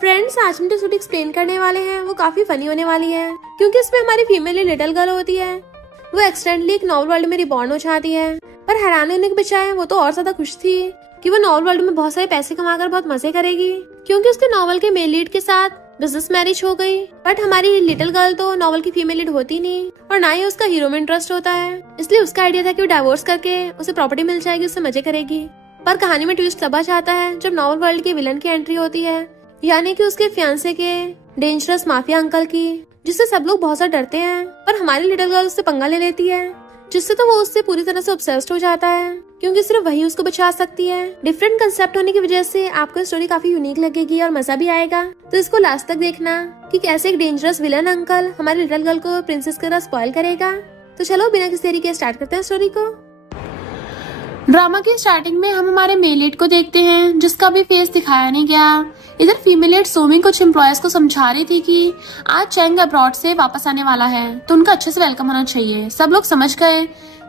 Friends, आज हम जो स्टोरी एक्सप्लेन करने वाले हैं वो काफी फनी होने वाली है, क्योंकि इसमें हमारी फीमेल लिटिल गर्ल होती है। वो एक्सीडेंटली एक नॉवल वर्ल्ड में रिबॉर्न हो जाती है, पर हैरान होने के बजाय वो तो और ज्यादा खुश थी कि वो नॉवल वर्ल्ड में बहुत सारे पैसे कमाकर बहुत मजे करेगी, क्योंकि उसके नॉवल के मेल लीड के साथ बिजनेस मैरिज हो गई। बट हमारी लिटिल गर्ल तो नॉवल की फीमेल लीड होती नहीं और ना ही उसका हीरो में इंटरेस्ट होता है, इसलिए उसका आइडिया था कि वो डाइवोर्स करके उसे प्रॉपर्टी मिल जाएगी, उससे मजे करेगी। पर कहानी में ट्विस्ट तब आ जाता है जब नॉवल वर्ल्ड के विलन की एंट्री होती है, यानी कि उसके फियांसे के डेंजरस माफिया अंकल की, जिससे सब लोग बहुत ज्यादा डरते हैं। पर हमारी लिटिल गर्ल उससे पंगा ले लेती है, जिससे तो वो उससे पूरी तरह से ऑब्सेस्ड हो जाता है, क्योंकि सिर्फ वही उसको बचा सकती है। डिफरेंट कंसेप्ट होने की वजह से आपको स्टोरी काफी यूनिक लगेगी और मजा भी आएगा, तो इसको लास्ट तक देखना कि कैसे एक डेंजरस विलन अंकल हमारी लिटिल गर्ल को प्रिंसेस की तरह स्पॉइल करेगा। तो चलो बिना किसी देरी के स्टार्ट करते हैं स्टोरी को। ड्रामा की स्टार्टिंग में हम हमारे मेल लीड को देखते हैं, जिसका भी फेस दिखाया नहीं गया। इधर फीमेल लीड सोमिंग कुछ एम्प्लॉयज को समझा रही थी कि आज चैंग अब्रॉड से वापस आने वाला है, तो उनका अच्छे से वेलकम होना चाहिए। सब लोग समझ गए।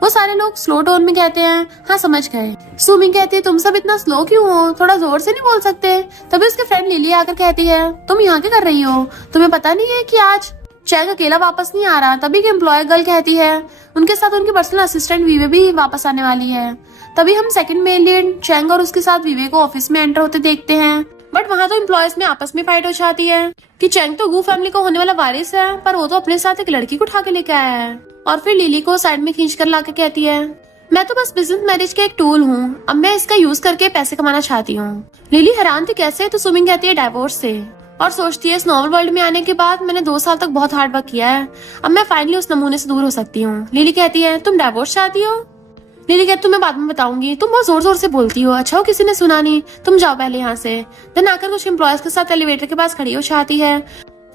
वो सारे लोग स्लो टोन में कहते हैं, हाँ समझ गए। सोमिंग कहती है, तुम सब इतना स्लो क्यों हो, थोड़ा जोर से नहीं बोल सकते? तभी उसके फ्रेंड लिली आकर कहती है, तुम यहाँ क्या कर रही हो, तुम्हें पता नहीं है कि आज चैंग अकेला वापस नहीं आ रहा? तभी एम्प्लॉय गर्ल कहती है, उनके साथ उनकी पर्सनल असिस्टेंट वीवे भी वापस आने वाली है। तभी हम सेकंड मेल लीड चैंग और उसके साथ वीवे को ऑफिस में एंटर होते देखते हैं। बट वहाँ तो एम्प्लॉयज में आपस में फाइट हो जाती है कि चैंग तो गू फैमिली को होने वाला वारिस है, पर वो तो अपने साथ एक लड़की को उठा के लेके आया है। और फिर लिली को साइड में खींच कर लाके कहती है, मैं तो बस बिजनेस मैरिज का एक टूल हूँ, अब मैं इसका यूज करके पैसे कमाना चाहती हूँ। लिली हैरान थी कैसे, तो सुमिंग कहती है डाइवोर्स से, और सोचती है इस नॉवल वर्ल्ड में आने के बाद मैंने 2 साल तक बहुत हार्ड वर्क किया है, अब मैं फाइनली उस नमूने से दूर हो सकती हूँ। लिली कहती है, तुम डाइवोर्स चाहती हो? लिली कहती, तुम्हें बाद में बताऊंगी, तुम बहुत जोर जोर से बोलती हो, अच्छा हो किसी ने सुना नहीं, तुम जाओ पहले यहाँ से। देन आकर कुछ एम्प्लॉयज के साथ एलिवेटर के पास खड़ी हो जाती है।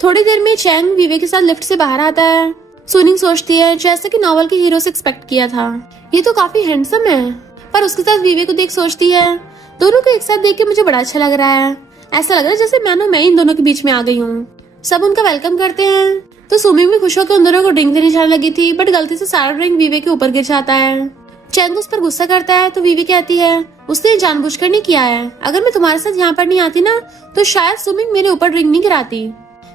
थोड़ी देर में चैंग वीवे के साथ लिफ्ट से बाहर आता है। सुनिंग सोचती है जैसे कि नॉवल के हीरो से एक्सपेक्ट किया था, ये तो काफी हैंडसम है। पर उसके साथ वीवे को देख सोचती है, दोनों को एक साथ देख के मुझे बड़ा अच्छा लग रहा है, ऐसा लग रहा है जैसे मैं इन दोनों के बीच में आ गई हूँ। सब उनका वेलकम करते हैं, तो सुमिंग भी खुश होकर उन दोनों को ड्रिंक देने जाने लगी थी, बट गलती से सारा ड्रिंक वीवे के ऊपर गिर जाता है। चैंग उस पर गुस्सा करता है, तो वीवी कहती है, उसने जानबूझकर नहीं किया है, अगर मैं तुम्हारे साथ यहाँ पर नहीं आती ना तो शायद सुमिंग मेरे ऊपर ड्रिंक नहीं गिराती।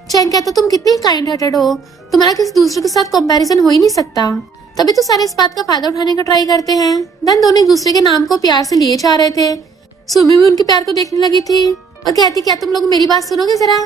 चैंग कहता, तुम कितनी काइंड हार्टेड हो, तुम्हारा किसी दूसरे के साथ कंपैरिजन हो ही नहीं सकता। तभी तो सारे इस बात का फायदा उठाने का ट्राई करते हैं। देन दोनों एक दूसरे के नाम को प्यार से लिए जा रहे थे। सुमिंग भी उनके प्यार को देखने लगी थी और कहती, क्या तुम लोग मेरी बात सुनोगे जरा?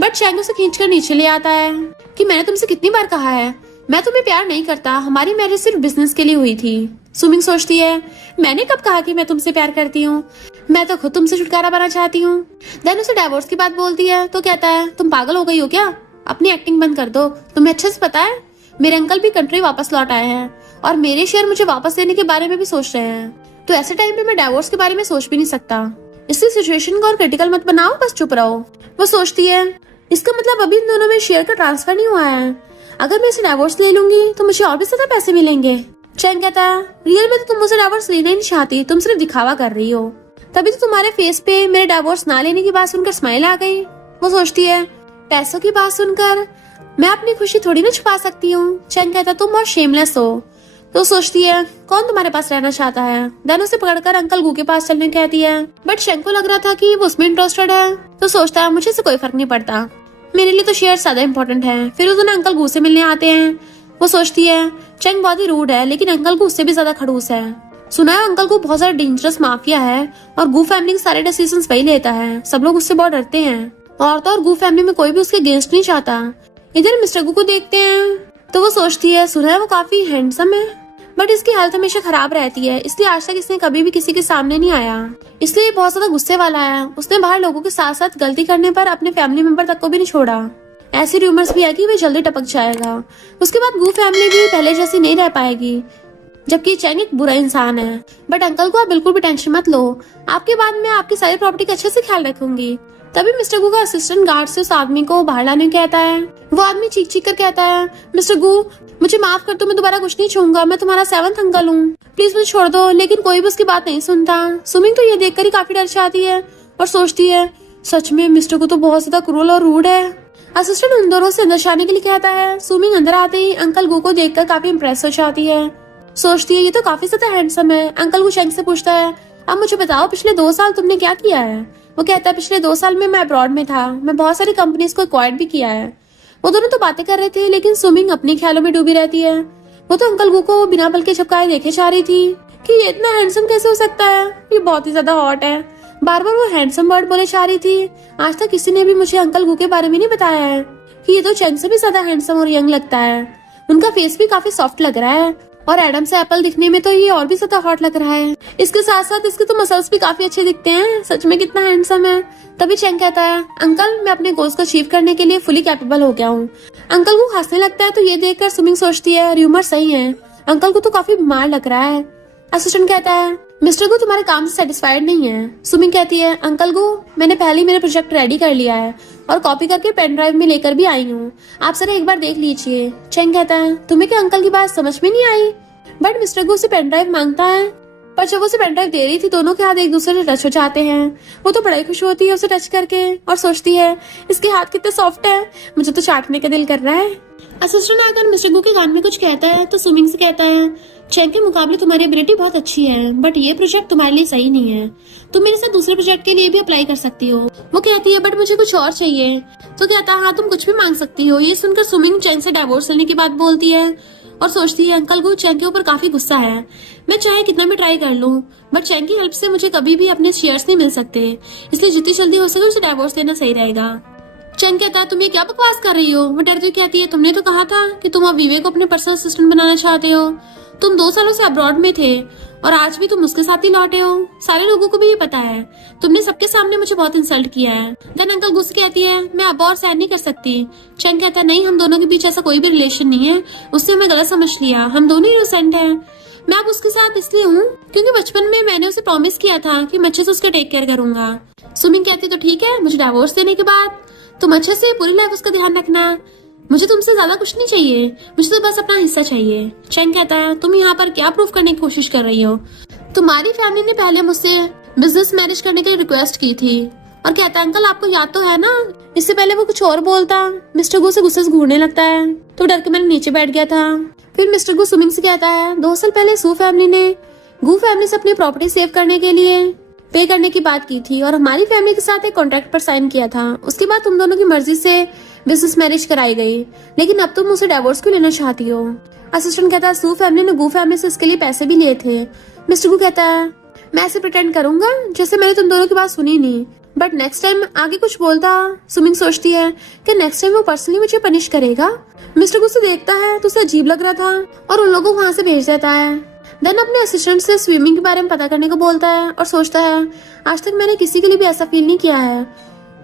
बट चैंग उसे खींचकर नीचे ले आता है कि मैंने तुमसे कितनी बार कहा है, मैं तुम्हें प्यार नहीं करता, हमारी मैरिज सिर्फ बिजनेस के लिए हुई थी। सुमिंग सोचती है, मैंने कब कहा कि मैं तुमसे प्यार करती हूँ, मैं तो खुद तुमसे छुटकारा पाना चाहती हूँ। देन उसे डाइवोर्स की बात बोलती है, तो कहता है, तुम पागल हो गई हो क्या, अपनी एक्टिंग बंद कर दो, तुम्हें अच्छे से पता है मेरे अंकल भी कंट्री वापस लौट आए हैं और मेरे शेयर मुझे वापस देने के बारे में भी सोच रहे हैं, तो ऐसे टाइम पे मैं डाइवोर्स के बारे में सोच भी नहीं सकता, इसलिए सिचुएशन को और क्रिटिकल मत बनाओ, बस चुप रहो। वो सोचती है, इसका मतलब अभी इन दोनों में शेयर का ट्रांसफर नहीं हुआ है, अगर मैं इसे डाइवोर्स ले लूंगी तो मुझे और भी ज्यादा पैसे मिलेंगे। चैंग कहता, रियल में तो तुम मुझे डाइवोर्स लेना ही नहीं चाहती, तुम सिर्फ दिखावा कर रही हो, तभी तो तुम्हारे फेस पे मेरे डाइवोर्स ना लेने की बात सुनकर स्माइल आ गई। वो सोचती है, पैसों की बात सुनकर मैं अपनी खुशी थोड़ी ना छुपा सकती हूँ। चैंग कहता, तुम बहुत शेमलेस हो। तो सोचती है, कौन तुम्हारे पास रहना चाहता है? देन उसे पकड़कर अंकल गू के पास चलने कहती है, बट चैंग को लग रहा था कि वो उसमें इंटरेस्टेड है, तो सोचता है मुझे इससे कोई फर्क नहीं पड़ता, मेरे लिए तो शेयर ज्यादा इम्पोर्टेंट है। फिर वो दोनों अंकल गू से मिलने आते हैं। वो सोचती है, चैंग बहुत ही रूड है, लेकिन अंकल गू उससे भी ज्यादा खड़ूस है। सुना है अंकल गू बहुत ज्यादा डेंजरस माफिया है और गू फैमिली के सारे डिसीजंस वही लेता है, सब लोग उससे बहुत डरते हैं, और गू फैमिली में कोई भी उसके अगेंस्ट नहीं चाहता। इधर मिस्टर गू को देखते हैं, तो वो सोचती है, सुना है वो काफी हैंडसम है, बट इसकी हेल्थ हमेशा खराब रहती है, इसलिए आज तक इसने कभी भी किसी के सामने नहीं आया, इसलिए बहुत ज्यादा गुस्से वाला है। उसने बाहर लोगों के साथ साथ गलती करने पर अपने फैमिली मेंबर तक को भी नहीं छोड़ा। ऐसी रूमर्स भी है कि वह जल्दी टपक जाएगा। उसके बाद गू फैमिली भी पहले जैसी नहीं रह पाएगी, जबकि चैंग एक बुरा इंसान है। बट अंकल को आप बिल्कुल भी टेंशन मत लो, आपके बाद मैं आपकी सारी प्रॉपर्टी का अच्छे से ख्याल रखूंगी। तभी मिस्टर गू का असिस्टेंट गार्ड से उस आदमी को बाहर लाने कहता है। वो आदमी चीख चीख कर कहता है, मिस्टर गू मुझे माफ कर दो, मैं दोबारा कुछ नहीं छूंगा, मैं तुम्हारा 7th अंकल हूँ, प्लीज मुझे छोड़ दो। लेकिन कोई भी उसकी बात नहीं सुनता। सुमिंग तो ये देखकर ही काफी डर जाती है और सोचती है, सच में मिस्टर गू तो बहुत ज्यादा क्रूर और रूड है। असिस्टेंट उन दोनों से अंदर जाने के लिए कहता है। सुमिंग अंदर आते ही अंकल गू को देखकर काफी इम्प्रेस हो जाती है, सोचती है ये तो काफी ज्यादा हैंडसम है। अंकल गू चैंग से पूछता है, अब मुझे बताओ पिछले 2 साल तुमने क्या किया है? वो कहता है पिछले 2 साल में मैं अब्रॉड में था, मैं बहुत सारी कंपनीज को एक्वायर्ड भी किया है। वो दोनों तो बातें कर रहे थे लेकिन सुमिंग अपने ख्यालों में डूबी रहती है। वो तो अंकल गु को बिना बल के झपकाए देखे जा रही थी कि ये इतना हैंडसम कैसे हो सकता है, ये बहुत ही ज्यादा हॉट है। बार बार वो हैंडसम वर्ड बोले जा रही थी। आज तक किसी ने भी मुझे अंकल गु के बारे में नहीं बताया है कि ये तो चैंग से भी ज्यादा हैंडसम और यंग लगता है। उनका फेस भी काफी सॉफ्ट लग रहा है और एडम से एप्पल दिखने में तो ये और भी ज्यादा हॉट लग रहा है। इसके साथ साथ इसके तो मसल्स भी काफी अच्छे दिखते हैं। सच में कितना हैंडसम है। तभी चैंग कहता है अंकल मैं अपने गोल्स को अचीव करने के लिए फुली कैपेबल हो गया हूँ। अंकल को हंसने लगता है तो ये देखकर सुमिंग सोचती है र्यूमर सही है, अंकल को तो काफी बीमार लग रहा है। असिस्टेंट कहता है मिस्टर गु तुम्हारे काम से सेटिस्फाइड नहीं है। सुमिंग कहती है अंकल गु मैंने पहले ही मेरा प्रोजेक्ट रेडी कर लिया है और कॉपी करके पेन ड्राइव में लेकर भी आई हूँ, आप जरा एक बार देख लीजिए। चैंग कहता है तुम्हें क्या अंकल की बात समझ में नहीं आई? बट मिस्टर गु उसे पेन ड्राइव मांगता है, पर जब उसे पेन ड्राइव दे रही थी दोनों के हाथ एक दूसरे से टच हो जाते हैं। वो तो बड़ा ही खुश होती है उसे टच करके और सोचती है इसके हाथ कितने सॉफ्ट है, मुझे तो चाटने का दिल कर रहा है। असिस्टेंट आकर मिस्टर गु के कान में कुछ कहता है तो सुमिंग से कहता है चैंग के मुकाबले तुम्हारी एबिलिटी बहुत अच्छी है बट ये प्रोजेक्ट तुम्हारे लिए सही नहीं है, तुम मेरे साथ दूसरे प्रोजेक्ट के लिए भी अप्लाई कर सकती हो। वो कहती है बट मुझे कुछ और चाहिए। तो कहता है हाँ तुम कुछ भी मांग सकती हो। ये सुनकर सुमिंग चैंग से डिवोर्स लेने की बात बोलती है और सोचती है अंकल गु चैंग के ऊपर काफी गुस्सा है, मैं चाहे कितना भी ट्राई कर लूं बट चैंग की हेल्प से मुझे कभी भी अपने शेयर्स नहीं मिल सकते, इसलिए जितनी जल्दी हो सके उसे डिवोर्स देना सही रहेगा। चैंग कहता है तुम ये क्या बकवास कर रही हो? वो डरती कहती है तुमने तो कहा था कि तुम अब विवेक को अपने पर्सनल असिस्टेंट बनाना चाहते हो, तुम 2 सालों से अब्रॉड में थे और आज भी तुम उसके साथ ही लौटे हो। सारे लोगों को भी ये पता है, तुमने सबके सामने मुझे बहुत इंसल्ट किया है। देन अंकल गुस्से कहती है मैं अब और सहन नहीं कर सकती। चैंग कहता है नहीं हम दोनों के बीच ऐसा कोई भी रिलेशन नहीं है, उसने हमें गलत समझ लिया, हम दोनों इनोसेंट हैं। मैं अब उसके साथ इसलिए हूँ क्योंकि बचपन में मैंने उसे प्रॉमिस किया था कि मैं अच्छे से उसका टेक केयर करूंगा। सुमिंग कहती तो ठीक है, मुझे डिवोर्स देने के बाद तुम अच्छे से पूरी लाइफ उसका ध्यान रखना, मुझे तुमसे ज्यादा कुछ नहीं चाहिए, मुझे तो बस अपना हिस्सा चाहिए। चैंग कहता है तुम यहाँ पर क्या प्रूफ करने की कोशिश कर रही हो? तुम्हारी फैमिली ने पहले मुझसे बिजनेस मैरिज करने की रिक्वेस्ट की थी। और कहता है अंकल आपको याद तो है ना? इससे पहले वो कुछ और बोलता मिस्टर गु से गुस्से से घूरने लगता है तो डर के मैंने नीचे बैठ गया था। फिर मिस्टर गु सुमिंग से कहता है 2 साल पहले सू फैमिली ने गु फैमिली से अपनी प्रॉपर्टी सेव करने के लिए पे करने की बात की थी और हमारी फैमिली के साथ एक कॉन्ट्रैक्ट पर साइन किया था। उसके बाद तुम दोनों की मर्जी से बिजनेस मैरिज कराई गई, लेकिन अब तुम मुझसे डिवोर्स क्यों लेना चाहती हो? असिस्टेंट कहता है सू फैमिली ने गु फैमिली से इसके लिए पैसे भी लिए थे। मिस्टर गु कहता है मैं ऐसे प्रिटेंड करूंगा जैसे मैंने तुम दोनों की बात सुनी नहीं, बट नेक्स्ट टाइम आगे कुछ बोलता। सुमिंग सोचती है कि नेक्स्ट टाइम वो पर्सनली मुझे पनिश करेगा। मिस्टर गु से देखता है तो उसे अजीब लग रहा था और उन लोगों को वहां से भेज देता है। देन अपने असिस्टेंट से स्विमिंग के बारे में पता करने को बोलता है और सोचता है आज तक मैंने किसी के लिए भी ऐसा फील नहीं किया है,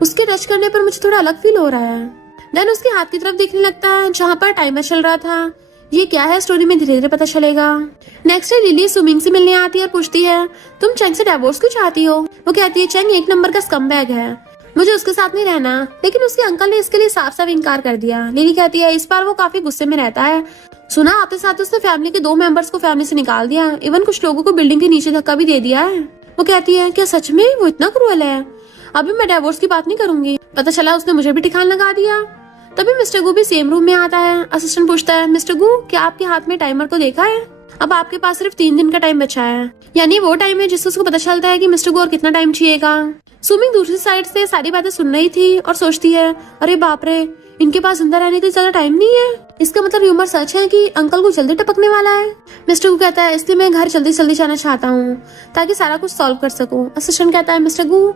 उसके टच करने पर मुझे थोड़ा अलग फील हो रहा है। देन उसके हाथ की तरफ देखने लगता है जहाँ पर टाइमर चल रहा था। ये क्या है स्टोरी में धीरे धीरे पता चलेगा। नेक्स्ट डे लिली स्विमिंग से मिलने आती है और पूछती है तुम चैंग से डिवोर्स क्यों चाहती हो? वो कहती है चैंग 1 नंबर का स्कमबैग है, मुझे उसके साथ नहीं रहना। लेकिन उसके अंकल ने इसके लिए साफ साफ इनकार कर दिया। लिली कहती है इस बार वो काफी गुस्से में रहता है, सुना आते साथ उसने फैमिली के 2 मेंबर्स को फैमिली से निकाल दिया, इवन कुछ लोगों को बिल्डिंग के नीचे धक्का भी दे दिया है। वो कहती है क्या सच में वो इतना क्रूअल है? अभी मैं डिवोर्स की बात नहीं करूंगी, पता चला उसने मुझे भी ठिकान लगा दिया। तभी मिस्टर गु भी सेम रूम में आता है। असिस्टेंट पूछता है मिस्टर गु क्या आपके हाथ में टाइमर को देखा है? अब आपके पास सिर्फ 3 दिन का टाइम बचा है, यानी वो टाइम है जिससे उसको पता चलता है कि मिस्टर गु और कितना टाइम चाहिएगा। स्विमिंग दूसरी साइड से सारी बातें सुन रही थी और सोचती है अरे बाप रे इनके पास जिंदा रहने के लिए ज्यादा टाइम नहीं है, इसका मतलब र्यूमर सच है कि अंकल को जल्दी टपकने वाला है। मिस्टर गु कहता है इसलिए मैं घर जल्दी जल्दी जाना चाहता हूँ ताकि सारा कुछ सॉल्व कर सकूं। असिस्टेंट कहता है मिस्टर गु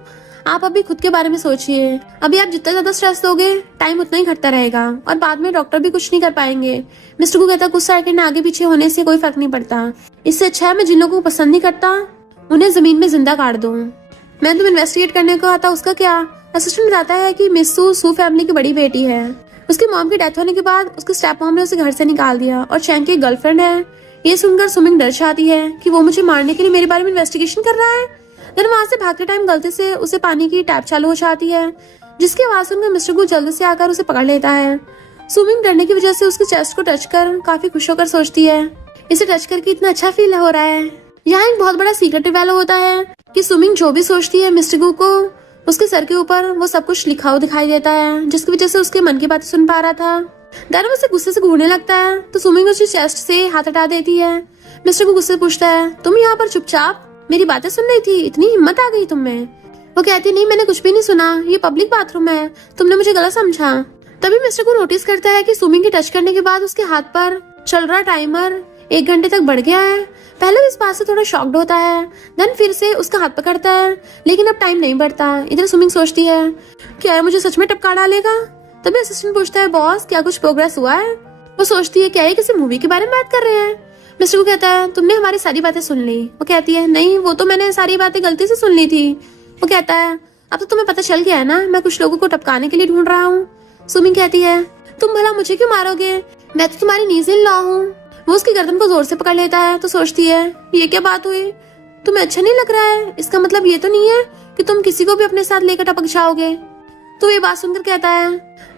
आप अभी खुद के बारे में सोचिए, अभी आप जितना ज्यादा स्ट्रेस दोगे टाइम उतना ही घटता रहेगा और बाद में डॉक्टर भी कुछ नहीं कर पाएंगे। मिस्टर गु कहता है कुछ सेकंड आगे पीछे होने से कोई फर्क नहीं पड़ता, इससे अच्छा है मैं जिन लोगों को पसंद नहीं करता उन्हें जमीन में जिंदा काट दूं। मैं तुम इन्वेस्टिगेट करने को आता उसका क्या? असिस्टेंट बताता है कि मिस सू फैमिली की बड़ी बेटी है, उसकी मॉम की डेथ होने के बाद उसके स्टेप मॉम ने उसे घर से निकाल दिया और चैंग की गर्लफ्रेंड है। ये सुनकर स्विमिंग डर जाती है कि वो मुझे मारने के लिए मेरे बारे में इन्वेस्टिगेशन कर रहा है। देन वहां से भागते टाइम गलती से उसे पानी की टैप चालू हो जाती है, जिसकी आवाज सुनकर मिस्टर गु जल्दी से आकर उसे पकड़ लेता है। स्विमिंग डरने की वजह से उसके चेस्ट को टच कर काफी खुश होकर सोचती है इसे टच करके इतना अच्छा फील हो रहा है। यहाँ एक बहुत बड़ा सीक्रेट डेवलप होता है कि स्विमिंग जो भी सोचती है मिस्टर गु को उसके सर के ऊपर वो सब कुछ लिखा हुआ दिखाई देता है, जिसकी वजह से उसके मन की बातें सुन पा रहा था। देन वो उसे गुस्से से घूरने लगता है तो स्विमिंग उसकी चेस्ट से हाथ हटा देती है। मिस्टर गु गुस्से से पूछता है तुम यहाँ पर चुपचाप मेरी बातें सुन रही थी, इतनी हिम्मत आ गई तुम में? वो कहती नहीं, मैंने कुछ भी नहीं सुना, ये पब्लिक बाथरूम है, तुमने मुझे गलत समझा। तभी मिस्टर को नोटिस करता है कि सुमिंग के टच करने के बाद उसके हाथ पर चल रहा टाइमर 1 घंटे तक बढ़ गया है। पहले वो इस बात से थोड़ा शॉक्ड होता है, देन फिर से उसका हाथ पकड़ता है, लेकिन अब टाइम नहीं बढ़ता। इधर सुमिंग सोचती है क्या मुझे सच में टपका डालेगा। तभी असिस्टेंट पूछता है, बॉस क्या कुछ प्रोग्रेस हुआ है? वो सोचती है क्या ये किसी मूवी के बारे में बात कर रहे हैं। मिस्टर को कहता है, तुमने हमारी सारी बातें सुन ली? वो कहती है, नहीं, वो तो मैंने सारी बातें गलती से सुन ली थी। वो कहता है, अब तो तुम्हें पता चल गया है ना, मैं कुछ लोगों को टपकाने के लिए ढूंढ रहा हूँ। सुमिंग कहती है, तुम भला मुझे क्यों मारोगे, मैं तो तुम्हारी नीज इन लॉ हूँ। वो उसकी गर्दन को जोर से पकड़ लेता है तो सोचती है, ये क्या बात हुई, तुम्हें अच्छा नहीं लग रहा है? इसका मतलब ये तो नहीं है कि तुम किसी को भी अपने साथ लेकर टपक जाओगे। तो ये बात सुनकर कहता है,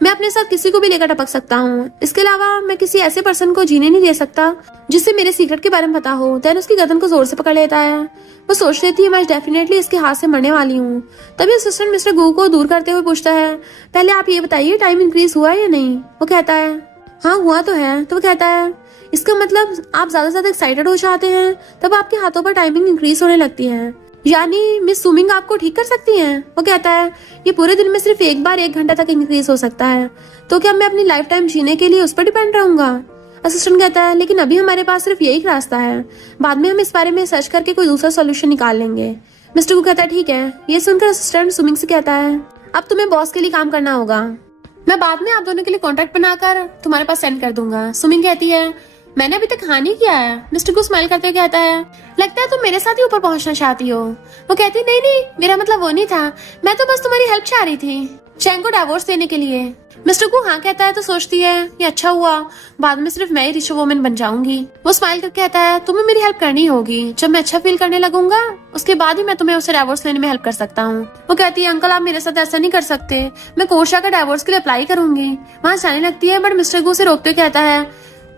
मैं अपने साथ किसी को भी लेकर टपक सकता हूँ, इसके अलावा मैं किसी ऐसे पर्सन को जीने नहीं दे सकता जिससे मेरे सीक्रेट के बारे में पता हो। देन उसकी गर्दन को जोर से पकड़ लेता है। वो सोच लेती है, मैं डेफिनेटली इसके हाथ से मरने वाली हूँ। तभी असिस्टेंट मिस्टर गू को दूर करते हुए पूछता है, पहले आप ये बताइए टाइम इंक्रीज हुआ है या नहीं? वो कहता है, हाँ हुआ तो है। तो वो कहता है, इसका मतलब आप ज्यादा से ज्यादा एक्साइटेड हो जाते हैं तब आपके हाथों पर टाइमिंग इंक्रीज होने लगती है, यानी मिस सुमिंग आपको ठीक कर सकती हैं? वो कहता है, ये पूरे दिन में सिर्फ एक बार 1 घंटा तक इंक्रीज हो सकता है, तो क्या मैं अपनी लाइफ टाइम जीने के लिए उस पर डिपेंड रहूंगा? असिस्टेंट कहता है, लेकिन अभी हमारे पास सिर्फ यही रास्ता है, बाद में हम इस बारे में सर्च करके कोई दूसरा सोल्यूशन निकाल लेंगे। मिस्टर को कहता है, ठीक है। ये सुनकर असिस्टेंट सुमिंग से कहता है, अब तुम्हें बॉस के लिए काम करना होगा, मैं बाद में आप दोनों के लिए कॉन्ट्रैक्ट बनाकर तुम्हारे पास सेंड कर दूंगा। सुमिंग कहती है, मैंने अभी तक कहा नहीं किया है। मिस्टर को स्माइल करते हुए कहता है, लगता है तुम मेरे साथ ही ऊपर पहुंचना चाहती हो। वो कहती है, नहीं नहीं, मेरा मतलब वो नहीं था, मैं तो बस तुम्हारी हेल्प चाह रही थी चैंग को डिवोर्स देने के लिए। मिस्टर को हाँ कहता है तो सोचती है, ये अच्छा हुआ, बाद में सिर्फ मैं ही रिच वुमन बन जाऊंगी। वो स्माइल करके कहता है, तुम्हें मेरी हेल्प करनी होगी, जब मैं अच्छा फील करने लगूंगा उसके बाद ही मैं तुम्हें उससे डिवोर्स लेने में हेल्प कर सकता हूँ। वो कहती है, अंकल आप मेरे साथ ऐसा नहीं कर सकते, मैं कोर्शा का डिवोर्स के लिए अप्लाई करूंगी। वहाँ जाने लगती है, बट मिस्टर को उसे रोकते हुए कहता है,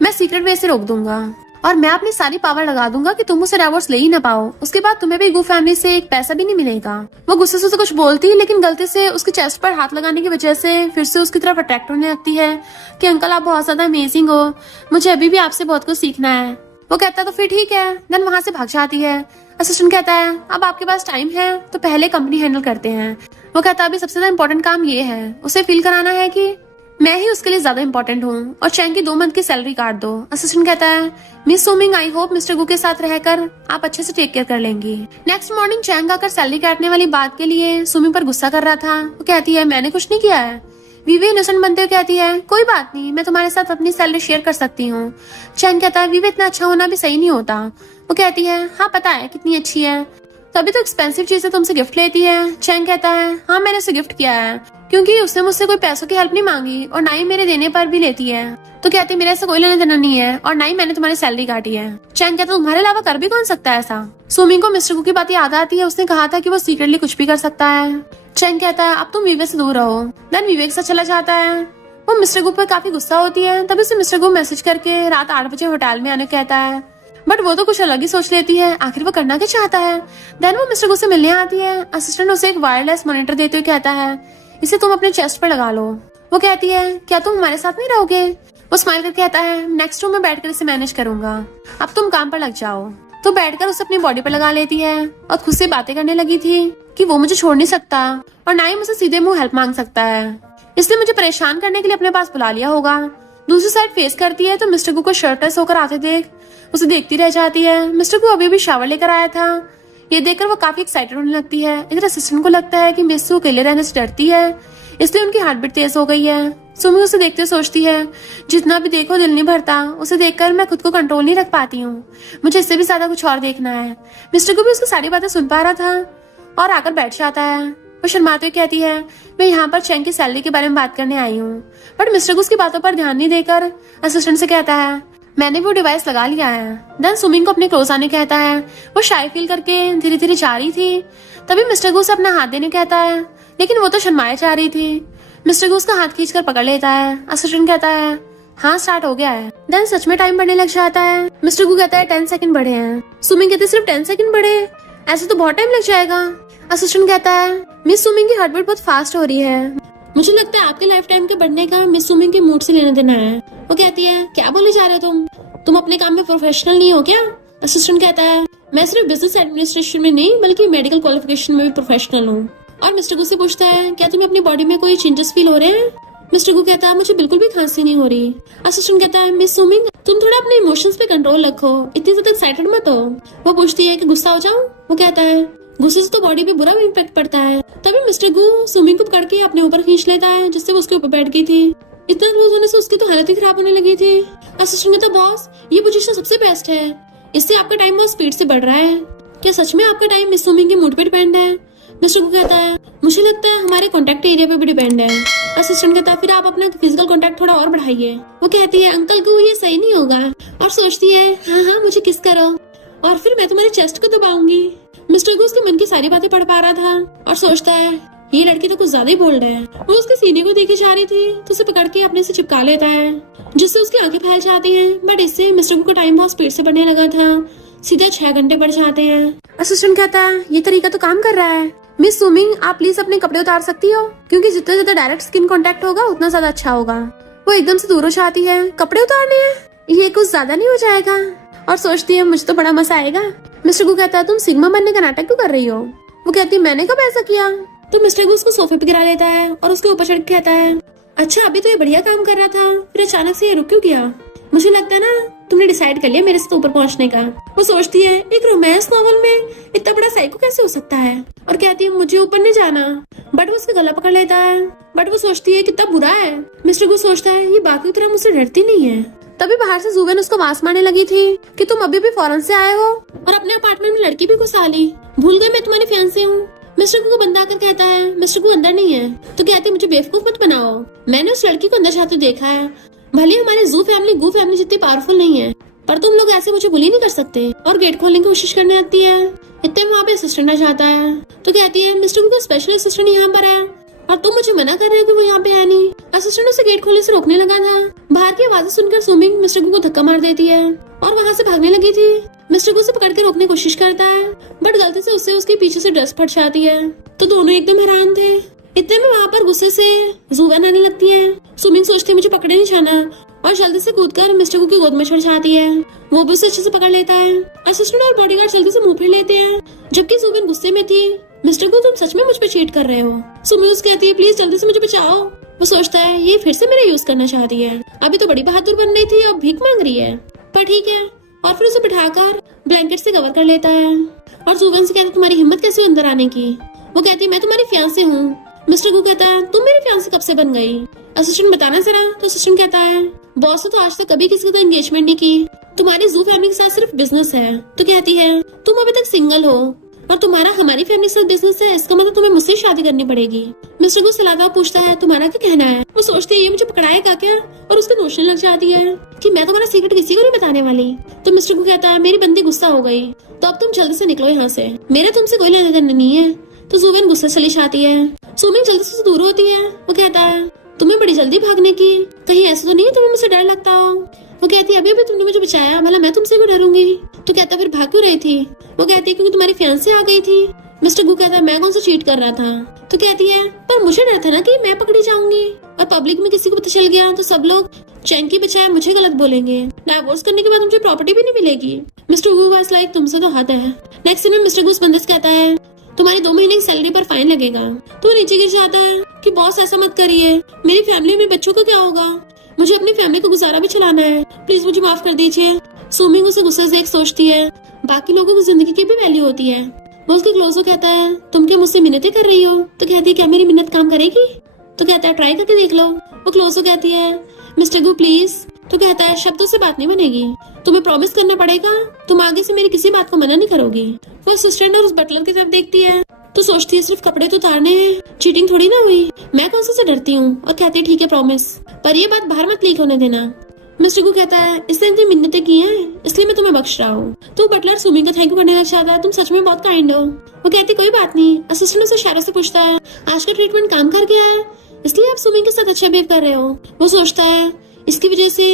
मैं सीक्रेट वे से रोक दूंगा और मैं अपनी सारी पावर लगा दूंगा कि तुम उसे डिवोर्स ले ही ना पाओ, उसके बाद तुम्हें भी गू फैमिली से एक पैसा भी नहीं मिलेगा। वो गुस्से से उसे कुछ बोलती है, लेकिन गलती से उसके चेस्ट पर हाथ लगाने की वजह से फिर से उसकी तरफ अट्रैक्ट होने लगती है कि अंकल आप बहुत ज्यादा अमेजिंग हो, मुझे अभी भी आपसे बहुत कुछ सीखना है। वो कहता है, तो फिर ठीक है। देन वहां से भाग जाती है। असिस्टेंट कहता है, अब आपके पास टाइम है तो पहले कंपनी हैंडल करते हैं। वो कहता है, अभी सबसे ज्यादा इम्पोर्टेंट काम ये है, उसे फील कराना है कि मैं ही उसके लिए ज्यादा इम्पोर्टेंट हूँ और चैंग की 2 मंथ की सैलरी काट दो। असिस्टेंट कहता है, मिस सुमिंग आई होप मिस्टर गू के साथ रहकर आप अच्छे से टेक केयर कर लेंगी। नेक्स्ट मॉर्निंग चैंग आकर सैलरी काटने वाली बात के लिए सुमिंग पर गुस्सा कर रहा था। वो कहती है, मैंने कुछ नहीं किया है। वीवे इनोसेंट बनते हुए कहती है, कोई बात नहीं, मैं तुम्हारे साथ अपनी सैलरी शेयर कर सकती हूँ। चैंग कहता है, वीवे इतना अच्छा होना भी सही नहीं होता। वो कहती है, हाँ पता है कितनी अच्छी है, तभी तो एक्सपेंसिव चीजें तुमसे गिफ्ट लेती है। चैंग कहता है, हाँ मैंने उसे गिफ्ट किया है क्योंकि उसने मुझसे कोई पैसों की हेल्प नहीं मांगी और ना ही मेरे देने पर भी लेती है। तो कहती है, मेरे ऐसा कोई लेना देना नहीं है और ना ही मैंने तुम्हारी सैलरी काटी है। चैंग कहता है, तुम्हारे अलावा कर भी कौन सकता है ऐसा? सुमिंग को मिस्टर गू की बात याद आती है, उसने कहा था कि वो सीक्रेटली कुछ भी कर सकता है। चैंग कहता है, अब तुम विवेक से दूर रहो। देन विवेक से चला जाता है। वो मिस्टर गू पर काफी गुस्सा होती है, तभी उसे मिस्टर गू मैसेज करके रात 8 बजे होटल में आने कहता है, बट वो तो कुछ अलग ही सोच लेती है, आखिर वो करना क्या चाहता है। देन वो मिस्टर गू से मिलने आती है। असिस्टेंट उसे एक वायरलेस मॉनिटर देते हुए कहता है, इसे तुम अपने चेस्ट पर लगा लो। वो कहती है, क्या तुम हमारे साथ नहीं रहोगे? वो स्माइल करके कहता है, नेक्स्ट रूम में बैठकर इसे मैनेज करूंगा, अब तुम काम पर लग जाओ। तो बैठकर उसे अपनी बॉडी पर लगा लेती है और खुद से बातें करने लगी थी कि वो मुझे छोड़ नहीं सकता और ना ही मुझे सीधे मुंह हेल्प मांग सकता है, इसलिए मुझे परेशान करने के लिए अपने पास बुला लिया होगा। दूसरी साइड फेस करती है तो मिस्टर गू को शर्टलेस होकर आते देख उसे देखती रह जाती है। मिस्टर गू अभी भी शावर लेकर आया था, ये देखकर वो काफी एक्साइटेड होने लगती है। इधर असिस्टेंट को लगता है कि मिस सू अकेले रहने से डरती है, इसलिए उनकी हार्ट बीट तेज हो गई है। सुमी उसे देखते सोचती है, जितना भी देखो दिल नहीं भरता, उसे देखकर मैं खुद को कंट्रोल नहीं रख पाती हूँ, मुझे इससे भी ज्यादा कुछ और देखना है। मिस्टर को भी उसकी सारी बातें सुन पा रहा था और आकर बैठ जाता है। वो शर्माते हुए कहती है, मैं यहाँ पर चैंग की सैलरी के बारे में बात करने आई हूँ। बट मिस्टर को उसकी बातों पर ध्यान नहीं देकर असिस्टेंट से कहता है, मैंने वो डिवाइस लगा लिया है। देन सुमिंग को अपने क्लोज आने कहता है। वो शाय फील करके धीरे धीरे जा रही थी, तभी मिस्टर गू उसे अपना हाथ देने कहता है, लेकिन वो तो शर्माए जा रही थी। मिस्टर गू उसका हाथ खींचकर पकड़ लेता है। असिस्टेंट कहता है, हाँ स्टार्ट हो गया है। देन सच में टाइम बढ़ने लग जाता है। मिस्टर गू कहता है 10 सेकंड बढ़े हैं। सुमिंग कहती है, सिर्फ 10 सेकंड बढ़े, ऐसे तो बहुत टाइम लग जाएगा। असिस्टेंट कहता है, मिस सुमिंग की हार्ट बीट बहुत फास्ट हो रही है, मुझे लगता है आपके लाइफ टाइम के बढ़ने का मिस सुमिंग के मूड से लेना देना है। वो कहती है, क्या बोले जा रहे हो तुम अपने काम में प्रोफेशनल नहीं हो क्या? असिस्टेंट कहता है, मैं सिर्फ बिजनेस एडमिनिस्ट्रेशन में नहीं बल्कि मेडिकल क्वालिफिकेशन में भी प्रोफेशनल हूँ। और मिस्टर गु से पूछता है क्या तुम्हें अपनी बॉडी में कोई चेंजेस फील हो रहे हैं। मिस्टर गु कहता है मुझे बिल्कुल भी खांसी नहीं हो रही। असिस्टेंट कहता है मिस सुमिंग तुम थोड़ा अपने इमोशंस पे कंट्रोल रखो, इतनी ज्यादा एक्साइटेड मत हो। वो पूछती है कि गुस्सा हो जाऊं। वो कहता है गुस्से से तो बॉडी पे बुरा इम्पैक्ट पड़ता है। तभी मिस्टर गु सुमिंग को पकड़ के अपने ऊपर खींच लेता है जिससे वो उसके ऊपर बैठ गई थी। इतना लूज होने से उसकी तो हालत ही खराब होने लगी थी। असिस्टेंट कहता बॉस ये पोजीशन सबसे बेस्ट है, इससे आपका टाइम बहुत स्पीड से बढ़ रहा है। क्या सच में आपका टाइम मिस सुमिंग के मूड पे डिपेंड है। मिस्टर गु कहता है मुझे लगता है हमारे कॉन्टेक्ट एरिया पे भी डिपेंड है। असिस्टेंट कहता है फिर आप अपना फिजिकल कॉन्टेक्ट थोड़ा और बढ़ाइए। वो कहती है अंकल को ये सही नहीं होगा और सोचती है हाँ हाँ मुझे किस करो और फिर मैं तुम्हारे चेस्ट को दबाऊंगी। मिस्टर गु उसके मन की सारी बातें पढ़ पा रहा था और सोचता है ये लड़की तो कुछ ज्यादा ही बोल्ड है। वो उसके सीने को देखे जा रही थी तो उसे पकड़ के अपने से चिपका लेता है जिससे उसकी आंखें फैल जाती हैं। बट इससे मिस्टर गु का टाइम बहुत स्पीड से बढ़ने लगा था, सीधा 6 घंटे बढ़ जाते हैं। असिस्टेंट कहता है ये तरीका तो काम कर रहा है। मिस सुमिंग आप प्लीज अपने कपड़े उतार सकती हो क्योंकि जितना ज्यादा डायरेक्ट स्किन कांटेक्ट होगा उतना ज्यादा अच्छा होगा। वो एकदम से दूर हो जाती है, कपड़े उतारने हैं, ये कुछ ज्यादा नहीं हो जाएगा। और सोचती है मुझे तो बड़ा मजा आएगा। मिस्टर गु कहता है तुम सिग्मा बनने का नाटक क्यों कर रही हो। वो कहती है मैंने कब ऐसा किया। तो मिस्टर गु उसको सोफे पे गिरा लेता है और उसके ऊपर चढ़ के कहता है अच्छा अभी तो ये बढ़िया काम कर रहा था फिर अचानक से ये रुक क्यों गया। मुझे लगता है ना तुमने डिसाइड कर लिया मेरे से तो ऊपर पहुंचने का। वो सोचती है एक रोमांस नॉवल में इतना बड़ा साइको कैसे हो सकता है और कहती है मुझे ऊपर नहीं जाना। बट वो उसका गला पकड़ लेता है। बट वो सोचती है कितना बुरा है। मिस्टर गु सोचता है ये बाकी तरह मुझसे डरती नहीं है। तभी बाहर से जुबेन उसको आवाज मारने लगी थी कि तुम अभी भी फॉरेन से आए हो और अपने अपार्टमेंट में लड़की भी घुसा ली, भूल गए मैं तुम्हारी फियांसे हूँ। मिस्टर गु को बंदा आकर कहता है मिस्टर गु अंदर नहीं है। तो कहती मुझे बेवकूफ मत बनाओ, मैंने उस लड़की को अंदर जाते देखा है। भले हमारी जू फैमिली गु फैमिली जितनी पावरफुल नहीं है पर तुम लोग ऐसे मुझे बुली नहीं कर सकते। और गेट खोलने की कोशिश करने आती है। इतने में वहाँ पे असिस्टेंट आ जाता है तो कहती है मिस्टर गु का स्पेशल असिस्टेंट यहाँ पर है और तुम मुझे मना कर रहे हो कि वो यहाँ पे है नहीं। असिस्टेंट उसे गेट खोलने से रोकने लगा था। बाहर की आवाजें सुनकर सुमिंग मिस्टर गु को धक्का मार देती है और वहाँ से भागने लगी थी। मिस्टर गु उसे पकड़ के रोकने की कोशिश करता है बट गलती से उससे उसके पीछे से ड्रेस फट जाती है। तो दोनों एकदम हैरान थे। इतने में वहाँ पर गुस्से से जुबेन आने लगती है। सुमिंग सोचती है मुझे पकड़े नहीं जाना और जल्दी से कूदकर मिस्टर गु की गोद में चढ़ जाती है। वो भी उसे अच्छे से पकड़ लेता है। असिस्टेंट और बॉडीगार्ड जल्दी से मुंह फेर लेते हैं जबकि जुबेन गुस्से में थी। मिस्टर गु तुम सच में मुझ पे चीट कर रहे हो। सुमिंग कहती है प्लीज जल्दी से मुझे बचाओ। वो सोचता है ये फिर से मेरा यूज करना चाहती है, अभी तो बड़ी बहादुर बन रही थी अब भीख मांग रही है पर ठीक है। और फिर उसे बिठाकर ब्लैंकेट से कवर कर लेता है और जुबेन से कहता है तुम्हारी हिम्मत कैसे हुई अंदर आने की। वो कहती है मैं तुम्हारी फियांसे हूँ। मिस्टर गु कहता है तुम मेरी फियांसे कब से बन गई। असिस्टेंट बताना जरा। तो असिस्टेंट कहता है बॉस ने तो आज तक कभी किसी के साथ एंगेजमेंट नहीं की, तुम्हारी जू फैमिली के साथ सिर्फ बिजनेस है। तो कहती है तुम अभी तक सिंगल हो और तुम्हारा हमारी फैमिली से बिजनेस है, इसका मतलब तुम्हें मुझसे शादी करनी पड़ेगी। मिस्टर गु सलादा पूछता है तुम्हारा क्या कहना है। वो सोचती है ये मुझे पकड़ाएगा क्या और उसको नोशन लग जाती है कि मैं तुम्हारा सीक्रेट किसी को नहीं बताने वाली। तो मिस्टर गु कहता है मेरी बंदी गुस्सा हो गई तो अब तुम जल्दी से निकलो यहाँ से, मेरा तुमसे कोई लेना देना नहीं है। तो जुबेन गुस्से चली जाती है। सुमिंग जल्दी से दूर होती है। वो कहता है तुम्हें बड़ी जल्दी भागने की, कहीं ऐसा तो नहीं है तुम्हें मुझसे डर लगता हो। वो कहती है अभी अभी तुमने मुझे बचाया, भला मैं तुमसे भी डरूंगी। तो कहता फिर भाग क्यों रही थी। वो कहती है क्योंकि तुम्हारी फियांसे आ गई थी। मिस्टर गु कहता है मैं कौन सा चीट कर रहा था। तो कहती है पर मुझे डर था ना कि मैं पकड़ी जाऊंगी और पब्लिक में किसी को पता चल गया तो सब लोग चैंग की बचाए मुझे गलत बोलेंगे, डाइवोर्स करने के बाद मुझे प्रॉपर्टी भी नहीं मिलेगी। मिस्टर गु वाज लाइक तुमसे तो हद है। नेक्स्ट सीन में मिस्टर गु उस बंदे से कहता है तुम्हारी 2 महीने की सैलरी पर फाइन लगेगा। तो नीचे गिर जाता है कि बॉस ऐसा मत करिए, मेरी फैमिली में बच्चों का क्या होगा, मुझे अपनी फैमिली को गुजारा भी चलाना है, प्लीज मुझे माफ कर दीजिए। सुमिंग उसे गुस्से से एक सोचती है बाकी लोगों की जिंदगी की भी वैल्यू होती है। वो उसके क्लोज कहता है तुम क्या मुझसे मिन्नतें कर रही हो। तो कहती है क्या मेरी मिन्नत काम करेगी। तो कहता है ट्राई करके देख लो। वो क्लोज कहती है मिस्टर गु प्लीज। तो कहता है शब्दों से बात नहीं बनेगी, तुम्हें प्रॉमिस करना पड़ेगा तुम आगे से मेरी किसी बात को मना नहीं करोगी। वो असिस्टेंट और उस बटलर की तरफ देखती है तो सोचती है सिर्फ कपड़े तो उतारने हैं, चीटिंग थोड़ी ना हुई, मैं कौन से डरती हूँ। और कहती है ठीक है प्रॉमिस, पर ये बात बाहर मत लीक होने देना। मिस्टर गु कहता है इसने इतनी मिन्नतें की हैं इसलिए मैं तुम्हें बख्श रहा हूँ। तो बटलर सुमिंग को थैंक यू करने लग जाता है, तुम सच में बहुत काइंड हो। वो कहती कोई बात नहीं। असिस्टेंट उसे इशारे से पूछता है आज का ट्रीटमेंट काम कर गया है इसलिए आप सुमिंग के साथ अच्छा बिहेव कर रहे हो। वो सोचता है इसकी वजह से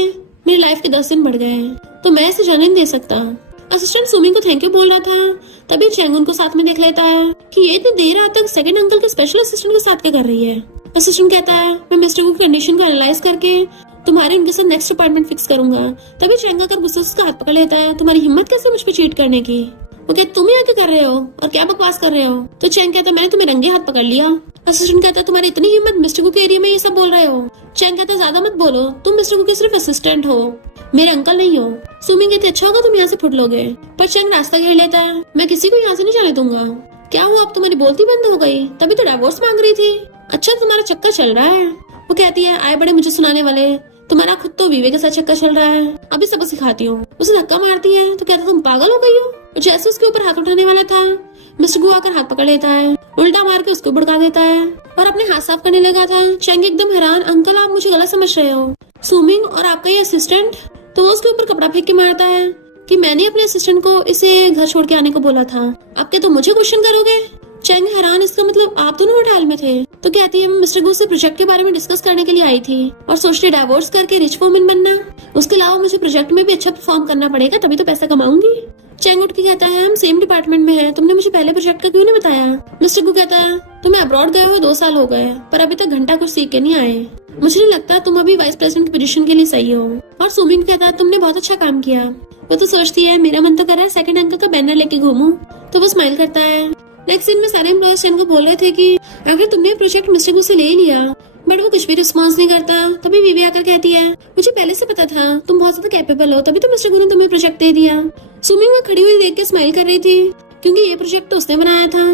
मेरी लाइफ के 10 दिन बढ़ गए हैं तो मैं इसे जाने नहीं दे सकता। असिस्टेंट सुमिंग को थैंक यू बोल रहा था तभी चैंग उनको साथ में देख लेता है कि ये इतनी देर रात तक सेकंड अंकल के स्पेशल असिस्टेंट के साथ क्या कर रही है। असिस्टेंट कहता है मैं मिस्टर गु की कंडीशन को एनालाइज करके तुम्हारे उनके साथ नेक्स्ट अपॉइंटमेंट फिक्स करूंगा। तभी चैंग आकर गुस्से से उसका हाथ पकड़ लेता है तुम्हारी हिम्मत कैसे मुझ पे चीट करने की। वो कहते तुम यहाँ क्या कर रहे हो और क्या बकवास कर रहे हो? तो चैंग कहता मैंने तुम्हें रंगे हाथ पकड़ लिया। असिस्टेंट कहता तुम्हारी इतनी हिम्मत, मिस्टर गु के एरिया में ये सब बोल रहे हो? चैंग कहता ज्यादा मत बोलो, तुम मिस्टर गु के सिर्फ असिस्टेंट हो, मेरे अंकल नहीं हो। सुमिंग कहती अच्छा होगा तुम यहाँ से फुट लोगे, पर चैंग रास्ता घेर लेता है। मैं किसी को यहाँ से नहीं जाने दूंगा। क्या हुआ, अब तुम्हारी बोलती बंद हो गई? तभी तो डिवोर्स मांग रही थी। अच्छा तुम्हारा चक्कर चल रहा है। वो कहती है आए बड़े मुझे सुनाने वाले, तुम्हारा खुद तो वीवे के साथ चक्कर चल रहा है, अभी सबको सिखाती हूँ। उसे धक्का मारती है तो कहता तुम पागल हो गई हो। जैसे उसके ऊपर हाथ उठाने वाला था, मिस्टर गु आकर हाथ पकड़ लेता है, उल्टा मार के उसको भड़का देता है और अपने हाथ साफ करने लगा था। चैंग एकदम हैरान, अंकल आप मुझे गलत समझ रहे हो, सुमिंग और आपका ये असिस्टेंट? तो वो उसके ऊपर कपड़ा फेंक के मारता है कि मैंने अपने असिस्टेंट को इसे घर छोड़ के आने को बोला था, अब क्या तुम मुझे क्वेश्चन करोगे? चैंग हैरान, इसका मतलब आप दोनों होटल में थे? तो कहती है मिस्टर गु से प्रोजेक्ट के बारे में डिस्कस करने के लिए आई थी और सोचती डाइवोर्स करके रिच वुमन बनना, उसके अलावा मुझे प्रोजेक्ट में भी अच्छा परफॉर्म करना पड़ेगा तभी तो पैसा कमाऊंगी। चैंग उठ के कहता है हम सेम डिपार्टमेंट में हैं, तुमने मुझे पहले प्रोजेक्ट का क्यों नहीं बताया? मिस्टर गु कहता है तुम्हें अब्रॉड गए हुए 2 साल हो गए पर अभी तक घंटा कुछ सीख के नहीं आए, मुझे नहीं लगता तुम अभी वाइस प्रेसिडेंट की पोजीशन के लिए सही हो। और सुमिंग कहता है तुमने बहुत अच्छा काम किया। वो तो सोचती है मेरा मन तो कर रहा है सेकंड अंकल का बैनर लेके घूमूं, तो वो स्माइल करता है। नेक्स्ट सीन में सारे एम्प्लॉयज चैन को बोल रहे थे कि अगर तुमने प्रोजेक्ट मिस्टर गु से ले लिया, बट वो कुछ भी रिस्पॉन्स नहीं करता। तभी वीवी आकर कहती है मुझे पहले से पता था तुम बहुत ज्यादा कैपेबल हो, तभी तो मिस्टर गु ने तुम्हें प्रोजेक्ट दे दिया। सुमिंग वो खड़ी हुई देख के स्माइल कर रही थी क्योंकि ये प्रोजेक्ट तो उसने बनाया था।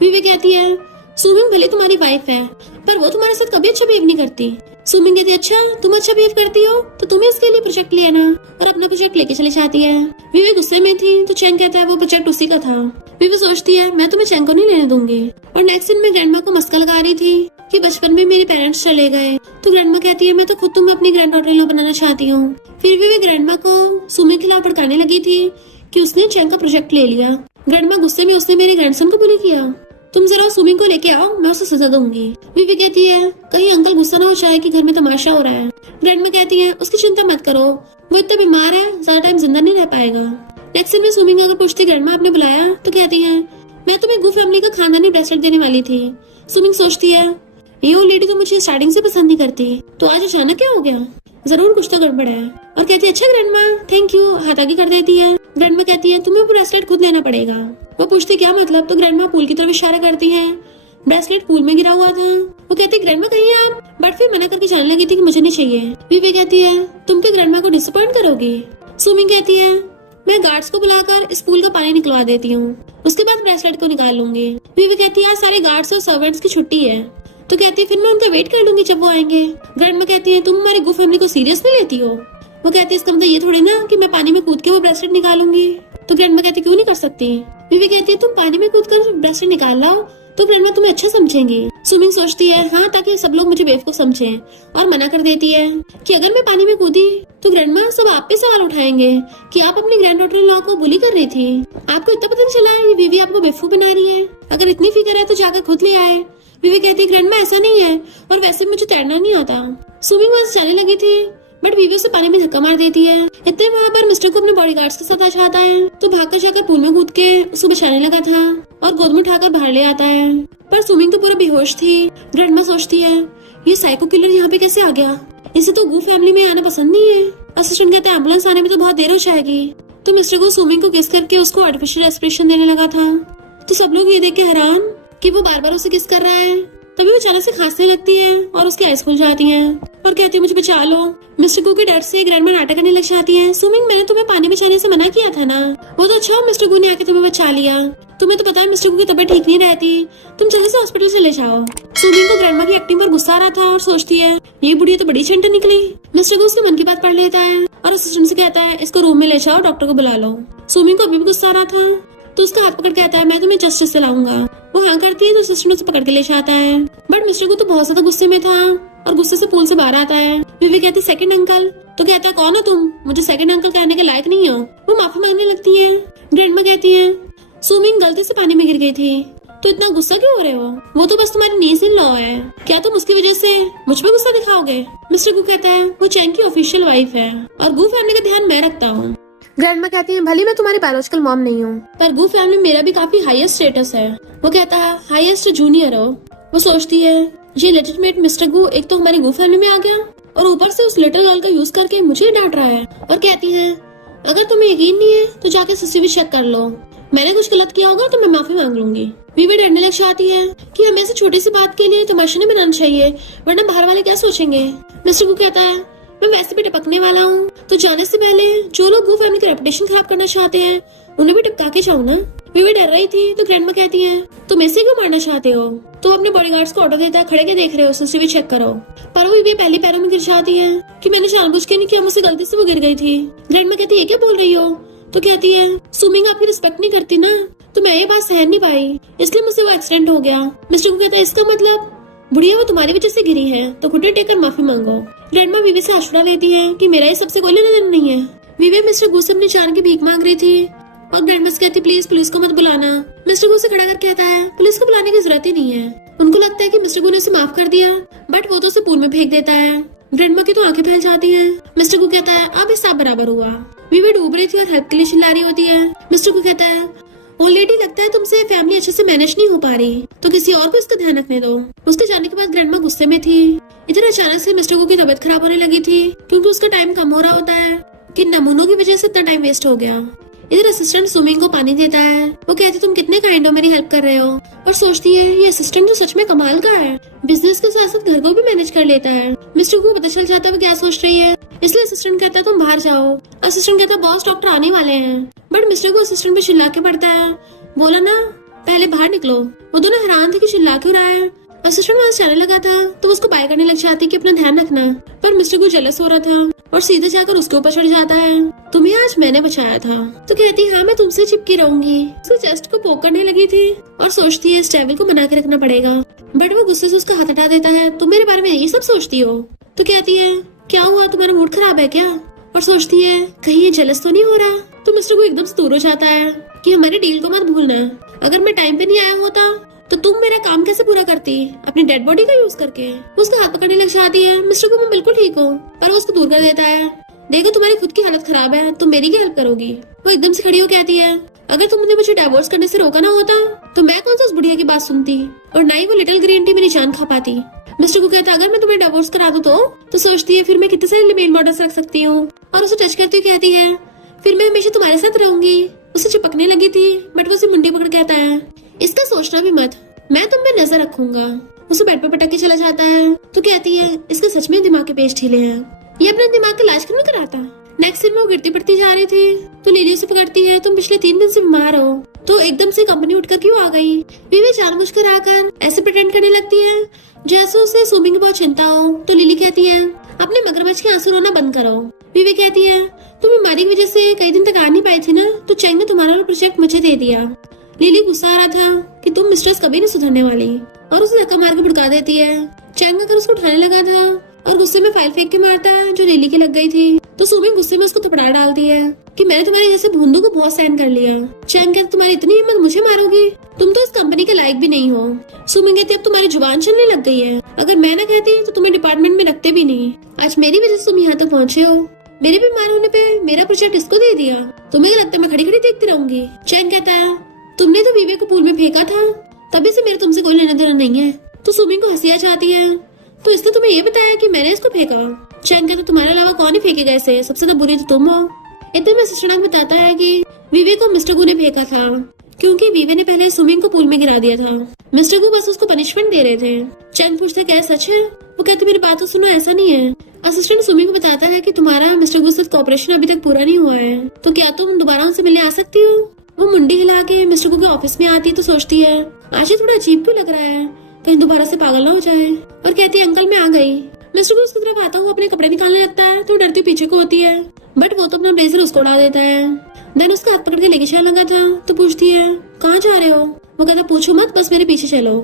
वीवी कहती है सुमिंग भले तुम्हारी वाइफ है पर वो तुम्हारे साथ कभी अच्छा बिहेव नहीं करती। सुमिंग कहती है अच्छा तुम अच्छा बिहेव करती हो तो तुम्हें इसके लिए प्रोजेक्ट लिया ना, और अपना प्रोजेक्ट लेके चली जाती है। वीवी गुस्से में थी तो चैंग कहता है वो प्रोजेक्ट उसी का था। वीवी सोचती है मैं तुम्हें चैंग को नहीं लेने दूंगी। और नेक्स्ट सीन में ग्रैंडमा को मस्का लगा रही थी कि बचपन में मेरे पेरेंट्स चले गए, तो ग्रैंडमा कहती है मैं तो खुद तुम्हें अपनी ग्रैंड डॉटर इन लॉ बनाना चाहती हूँ। फिर भी वे ग्रैंडमा को सुमिंग के खिलाफ भड़काने लगी थी कि उसने चैंग का प्रोजेक्ट ले लिया। ग्रैंडमा गुस्से में उसने मेरे ग्रैंडसन को बुली किया, तुम जरा सुमिंग को लेके आओ, मैं उसे सजा दूंगी। वीवी कहती है कहीं अंकल गुस्सा ना हो जाए कि घर में तमाशा हो रहा है। ग्रैंडमा कहती है उसकी चिंता मत करो, वो इतना बीमार है ज्यादा टाइम जिंदा नहीं रह पाएगा। नेक्स्ट सीन में सुमिंग अगर पूछती ग्रैंडमा आपने बुलाया, तो कहती है मैं तुम्हें गु फैमिली का खानदानी ब्रेसलेट देने वाली थी। सुमिंग सोचती है ये वो लेडी तो मुझे स्टार्टिंग से पसंद नहीं करती, तो आज अचानक क्या हो गया, जरूर कुछ तो गड़बड़ है। और कहती है अच्छा ग्रैंडमा थैंक यू, हाथ आगे कर देती है। ग्रैंडमा कहती है तुम्हें ब्रेसलेट खुद लेना पड़ेगा। वो पूछती क्या मतलब, तो ग्रैंडमा पूल की तरफ इशारा करती है, ब्रेसलेट पूल में गिरा हुआ था। वो कहती ग्रैंडमा कहीं आप, बट फिर मना करके जाने लगी थी कि मुझे नहीं चाहिए। वीवी कहती है तुम क्या ग्रैंडमा को डिसअपॉइंट करोगी? सुमिंग कहती है मैं गार्ड्स को बुलाकर इस पूल का पानी निकलवा देती हूँ, उसके बाद ब्रेसलेट को निकाल लूंगी। वीवी कहती है सारे गार्ड्स और सर्वेंट्स की छुट्टी है, तो कहती है फिर मैं उनका वेट कर लूंगी जब वो आएंगे। ग्रैंडमा कहती है तुम हमारी गु फैमिली को सीरियस नहीं लेती हो? वो कहती है इसका मतलब ये थोड़ी ना कि मैं पानी में कूद के वो ब्रेसलेट निकालूंगी। तो ग्रैंडमा कहती क्यों नहीं कर सकती? वीवी कहती है तुम पानी में कूद कर ब्रेसलेट निकाल लाओ तो ग्रैंडमा तुम्हें अच्छा समझेंगी। सुमिंग सोचती है हाँ ताकि सब लोग मुझे बेवकूफ समझें, और मना कर देती है कि अगर मैं पानी में कूदी तो ग्रैंडमा सब आप पे सवाल उठाएंगे कि आप अपनी ग्रैंड डॉटर इन लॉ को बुली कर रही थी। आपको इतना पता नहीं चला है ये वीवी आपको बेवकूफ बना रही है? अगर इतनी फिक्र है तो जाकर खुद ले आए। वीवी कहती है ग्रैंडमा ऐसा नहीं है, और वैसे मुझे तैरना नहीं आता। सुमिंग वहां से जाने लगी थी बट वीवी उसे पानी में धक्का मार देती है। इतने वहाँ पर मिस्टर को अपने बॉडीगार्ड्स के साथ आ जाता है, तो भागकर जाकर पूल में कूद के उसे बचाने लगा था और गोद में उठाकर बाहर ले आता है। पर सुमिंग तो पूरा बेहोश थी। ग्रैंडमा सोचती है ये साइको किलर यहाँ पे कैसे आ गया, इसे तो गु फैमिली में आना पसंद नहीं है। असिस्टेंट कहते हैं एम्बुलेंस आने में तो बहुत देर हो जाएगी। तो मिस्टर को सुमिंग को किस करके उसको आर्टिफिशियल रेस्पिरेशन देने लगा था। तो सब लोग ये देख के हैरान कि वो बार बार उसे किस कर रहा है। तभी वो अचानक से खांसने लगती है और उसकी आइज खुल जाती हैं और कहती है मुझे बचा लो। मिस्टर गु के डर से ग्रैंडमा नाटक करने लग जाती है, सुमिंग मैंने तुम्हें पानी में जाने से मना किया था ना। वो तो अच्छा मिस्टर गु ने आके तुम्हें बचा लिया, तुम्हें तो पता है मिस्टर गु की तबीयत ठीक नहीं रहती, तुम जल्दी से हॉस्पिटल चले जाओ। सुमिंग को ग्रैंडमा की एक्टिंग पर गुस्सा आ रहा था और सोचती है ये बुढ़िया तो बड़ी चंटा निकली। मिस्टर गु उसके मन की बात पढ़ लेता है और असिस्टेंट से कहता है इसको रूम में ले जाओ, डॉक्टर को बुला लो। सुमिंग को अभी भी गुस्सा आ रहा था तो उसका हाथ पकड़ कहता है मैं तुम्हें जस्टिस दिलाऊंगा। वो हाँ करती है तो असिस्टेंट उसे पकड़ के ले जाता है, बट मिस्टर गु तो बहुत ज्यादा गुस्से में था और गुस्से से पूल से बाहर आता है। वीवी कहती सेकंड अंकल, तो कहता है कौन हो तुम, मुझे सेकंड अंकल कहने के लायक नहीं हो। वो माफी मांगने लगती है। ग्रैंडमा कहती है सुमिंग गलती से पानी में गिर गई थी, तो इतना गुस्सा क्यों हो रहे हो, वो तो बस तुम्हारी नीस इन लॉ है, क्या तुम उसकी वजह से मुझ पे गुस्सा दिखाओगे? मिस्टर गु कहता है वो चैंग की ऑफिशियल वाइफ है और गु फैमिली का ध्यान मैं रखता हूँ। ग्रैंडमा कहती है भले मैं तुम्हारी बायोलॉजिकल मॉम नहीं हूँ, पर गु फैमिली में मेरा भी काफी हाईएस्ट स्टेटस है। वो कहता है हाईएस्ट जूनियर हो। वो सोचती है ये लेजिटिमेट मिस्टर गु एक तो हमारी गु फैमिली में आ गया और ऊपर से उस लिटिल गर्ल का यूज करके मुझे डांट रहा है। और कहती है अगर तुम्हें यकीन नहीं है तो जाके सीसीटीवी चेक कर लो, मैंने कुछ गलत किया होगा तो मैं माफी मांग लूंगी। वीवी डरने लग जाती है कि हमें ऐसी छोटी सी बात के लिए तमाशा नहीं बनाना चाहिए, वरना बाहर वाले क्या सोचेंगे। मिस्टर गु कहता है मैं वैसे भी टपकने वाला हूँ, तो जाने से पहले जो लोग गु फैमिली का रेपुटेशन खराब करना चाहते हैं उन्हें भी टपका के जाऊँ ना। वीवी डर रही थी तो ग्रैंडमा कहती है तुम इसे क्यों मारना चाहते हो? तो अपने बॉडीगार्ड्स को ऑर्डर देता है खड़े के देख रहे हो, सीसीटीवी चेक करो। पर वो वीवी पहले पैरों में गिर जाती है कि मैंने जानबूझ के नहीं किया, मुझसे गलती से वो गिर गई थी। ग्रैंडमा कहती है क्या बोल रही हो? तो कहती है सुमिंग आपकी रिस्पेक्ट नहीं करती ना, तो मैं ये बात सहन नहीं पाई, इसलिए मुझसे वो एक्सीडेंट हो गया। मिस्टर को कहता है इसका मतलब बुढ़िया वो तुम्हारी वजह से गिरी है, तो घुटने टेक कर माफी मांगो। ग्रैंडमा वीवी से आश्वासन लेती है कि मेरा ये सबसे कोई लेना देना नहीं है। वीवी मिस्टर गू से अपनी जान की भीख मांग रही थी और ग्रैंडमा से कहती प्लीज पुलिस को मत बुलाना। मिस्टर गू से खड़ा कर कहता है पुलिस को बुलाने की जरूरत ही नहीं है। उनको लगता है कि मिस्टर गू ने उसे माफ कर दिया, बट वो तो उसे पूल में फेंक देता है। ग्रैंडमा की तो आंखें फैल जाती हैं। मिस्टर गू कहता है अब हिसाब बराबर हुआ। वीवी डूब रही थी और हेल्प के लिए चिल्ला रही होती है। मिस्टर गू कहता है ऑलरेडी लगता है तुमसे फैमिली अच्छे से मैनेज नहीं हो पा रही, तो किसी और को इसका ध्यान रखने दो। उसके जाने के बाद ग्रैंडमा गुस्से में थी। इधर अचानक से मिस्टर गू की तबीयत खराब होने लगी थी क्योंकि उसका टाइम कम हो रहा होता है कि नमूनों की वजह से इतना टाइम वेस्ट हो गया। इधर असिस्टेंट सुमिंग को पानी देता है। वो कहती तुम कितने काइंड हो, मेरी हेल्प कर रहे हो। और सोचती है ये असिस्टेंट तो सच में कमाल का है, बिजनेस के साथ साथ घर को भी मैनेज कर लेता है। मिस्टर को पता चल जाता है वो क्या सोच रही है, इसलिए असिस्टेंट कहता है तुम बाहर जाओ। असिस्टेंट कहता है बॉस डॉक्टर आने वाले हैं, बट मिस्टर को असिस्टेंट पे चिल्ला के पड़ता है बोला ना पहले बाहर निकलो। वो दोनों हैरान थे कि चिल्ला क्यों रहा है। असिस्टेंट वहां से जाने लगा था तो उसको बाय करने लग जाती कि अपना ध्यान रखना, पर मिस्टर को जेलस हो रहा था और सीधे जाकर उसके ऊपर चढ़ जाता है तुम्हें आज मैंने बचाया था। तो कहती हाँ मैं तुमसे चिपकी रहूंगी। उसके चेस्ट को पोक करने लगी थी और सोचती है इस डेविल को मना के रखना पड़ेगा, बट वो गुस्से से उसका हाथ हटा देता है तुम मेरे बारे में ये सब सोचती हो। तो कहती है क्या हुआ, तुम्हारा मूड खराब है क्या? और सोचती है कहीं ये जेलस तो नहीं हो रहा। तो मिस्टर को एकदम से दूर हो जाता है कि हमारी डील को मत भूलना, अगर मैं टाइम पे नहीं आया होता तो तुम मेरा काम कैसे पूरा करती अपनी डेड बॉडी का यूज करके। वो उसका हाथ पकड़ने लग जाती है। मिस्टर को मैं बिल्कुल ठीक हूँ, पर वो उसको दूर कर देता है। देखो तुम्हारी खुद की हालत खराब है, तुम मेरी क्या हेल्प करोगी? वो एकदम से खड़ी हो कहती है अगर तुमने मुझे डिवोर्स करने से रोका ना होता तो मैं कौन सा उस बुढ़िया की बात सुनती, और ना ही वो लिटिल ग्रीन टी मेरी जान खा पाती। मिस्टर को कहता अगर मैं तुम्हें डिवोर्स करा दूं तो सोचती है फिर मैं कितने सारे मेल मॉडल्स रख सकती हूँ, और उसे टच करती हुई कहती है फिर मैं हमेशा तुम्हारे साथ रहूंगी। उसे चिपकने लगी थी बट वो उसे मुंडी पकड़ कहता है इसका सोचना भी मत, मैं तुम पे नजर रखूंगा। उसे बेड पर पटक के चला जाता है। तो कहती है इसके सच में दिमाग के पेच ढीले हैं, ये अपने दिमाग का इलाज क्यों कराता। नेक्स्ट दिन वो गिरती पड़ती जा रही थी तो लिली उसे पकड़ती है तुम पिछले 3 दिन से बीमार हो, तो एकदम से कंपनी उठकर क्यों आ गई। वीवी जानबूझकर आकर ऐसे प्रिटेंड करने लगती है जैसे उसे स्विमिंग की बहुत चिंता हो। तो लिली कहती है अपने मगरमच्छ के आंसू रोना बंद करो। वीवी कहती है तुम बीमारी की वजह से कई दिन तक आ नहीं पाई थी ना, तो चैंग ने तुम्हारा प्रोजेक्ट मुझे दे दिया। लिली गुस्सा आ रहा था कि तुम मिस्ट्रेस कभी नहीं सुधरने वाली, और उसे धक्का मार के भड़का देती है। चैंग अगर उसको उठाने लगा था और गुस्से में फाइल फेंक के मारता है जो लिली की लग गई थी, तो सुमिंग गुस्से में उसको थपड़ा डालती है कि मैंने तुम्हारे जैसे भूंदू को बहुत सहन कर लिया। चैंग कहती तुम्हारी इतनी हिम्मत मुझे मारोगी, तुम तो इस कंपनी के लायक भी नहीं हो। सुमिंग कहती अब तुम्हारी जुबान चलने लग गई है, अगर मैं ना कहती तो तुम्हें डिपार्टमेंट में रखते भी नहीं। आज मेरी वजह से तुम यहाँ तक पहुँचे हो, मेरे बीमार होने पे मेरा प्रोजेक्ट इसको दे दिया, तुम्हें लगता है मैं खड़ी खड़ी देखती रहूंगी। चैंग कहता है तुमने तो वीवे को पूल में फेंका था, तभी से मेरा तुमसे कोई लेना देना नहीं है। तो सुमिंग को हंसी आ जाती है तो इसने तुम्हें ये बताया कि मैंने इसको फेंका। चैंग कहता तुम्हारे अलावा कौन ही फेंकेगा इसे, सबसे तो बुरी तो तुम हो। इतने में सिस्टर बताता है कि वीवे को मिस्टर गू ने फेंका था क्योंकि वीवे ने पहले सुमिंग को पूल में गिरा दिया था। मिस्टर गू बस उसको पनिशमेंट दे रहे थे। चैंग पूछता क्या सच है? वो कहते मेरी बात तो सुनो, ऐसा नहीं है। असिस्टेंट सुमिंग को बताता है कि तुम्हारा मिस्टर गू से कॉपरेशन अभी तक पूरा नहीं हुआ है, तो क्या तुम दोबारा उनसे मिलने आ सकती हो। वो मुंडी हिला के मिस्टर गू के ऑफिस में आती तो सोचती है आज ये थोड़ा अजीब क्यों लग रहा है, कहीं दोबारा से पागल ना हो जाए, और कहती है अंकल मैं आ गई। मिस्टर गू उसकी तरफ आता हुआ अपने कपड़े निकालने लगता है तो डरती पीछे को होती है, बट वो तो अपना ब्लेजर उसको उड़ा देता है। देन उसका हाथ पकड़ के लेके चलने लगा था तो पूछती है कहाँ जा रहे हो। वो कहता पूछो मत, बस मेरे पीछे चलो।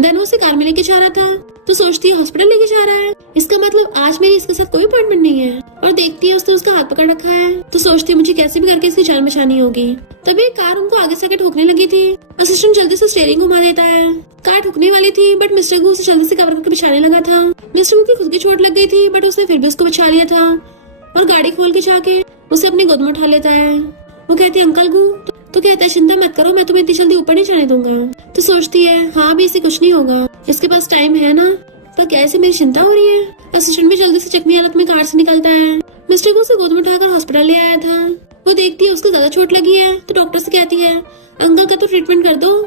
देन वो उसे कार में लेके जा रहा था तो सोचती है हॉस्पिटल लेके जा रहा है, इसका मतलब आज मेरी इसके साथ कोई अपॉइंटमेंट नहीं है। और देखती है उसने उसका हाथ पकड़ रखा है तो सोचती है मुझे कैसे भी करके इसकी जान बचानी होगी। तभी कार उनको आगे से आगे ठोकने लगी थी। असिस्टेंट जल्दी से स्टीयरिंग घुमा देता है। कार ठुकने वाली थी बट मिस्टर गू उसे जल्दी से कवर करके बिछाने लगा था। मिस्टर गू की खुद की चोट लग गई थी बट उसने फिर भी उसको बिछा लिया था और गाड़ी खोल के जाके उसे अपनी गोद में उठा लेता है। वो कहती है अंकल गू, तो कहता है चिंता मत करो, मैं तुम्हें इतनी जल्दी ऊपर नहीं जाने दूंगा। तो सोचती है हाँ भी इसे कुछ नहीं होगा, इसके पास टाइम है ना, पर कैसे मेरी चिंता हो रही है। असिस्टेंट भी जल्दी से जख्मी हालत में कार से निकलता है। मिस्टर को उसे गोद में उठाकर हॉस्पिटल ले आया था। वो देखती है उसको ज्यादा चोट लगी है तो डॉक्टर से कहती है अंकल का तो ट्रीटमेंट कर दो।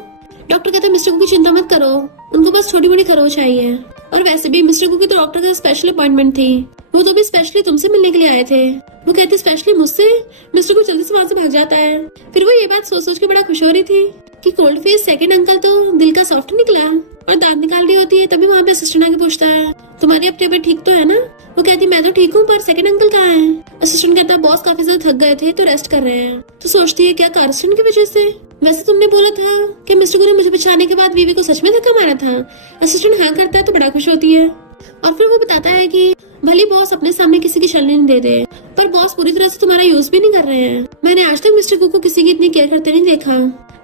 डॉक्टर कहता है मिस्टर को की चिंता मत करो, उनको बस छोटी मोटी खरोच आई है। और वैसे भी मिस्टर को की तो डॉक्टर का स्पेशल अपॉइंटमेंट थी, वो तो भी स्पेशली तुमसे मिलने के लिए आए थे। वो कहती स्पेशली मुझसे। मिस्टर को जल्दी से वहां से भाग जाता है। फिर वो ये बात सोच सोच के बड़ा खुश हो रही थी कि कोल्ड फेस सेकंड अंकल तो दिल का सॉफ्ट निकला। और दांत निकाल रही होती है तभी वहाँ पे असिस्टेंट आके पूछता है तुम्हारी अब तबीयत ठीक तो है ना। वो कहती मैं तो ठीक हूँ पर सेकंड अंकल कहाँ है। असिस्टेंट कहता बॉस काफी ज्यादा थक गए थे तो रेस्ट कर रहे हैं। तो सोचती है क्या कार एक्सीडेंट की वजह से। वैसे तुमने बोला था कि मिस्टर को ने मुझे बचाने के बाद बीवी को सच में धक्का मारा था। असिस्टेंट हाँ करता है तो बड़ा खुश होती है। और फिर वो बताता है कि भले बॉस अपने सामने किसी की छलनी नहीं दे दे पर बॉस पूरी तरह से तुम्हारा यूज भी नहीं कर रहे हैं। मैंने आज तक मिस्टर को किसी की इतनी केयर करते नहीं देखा।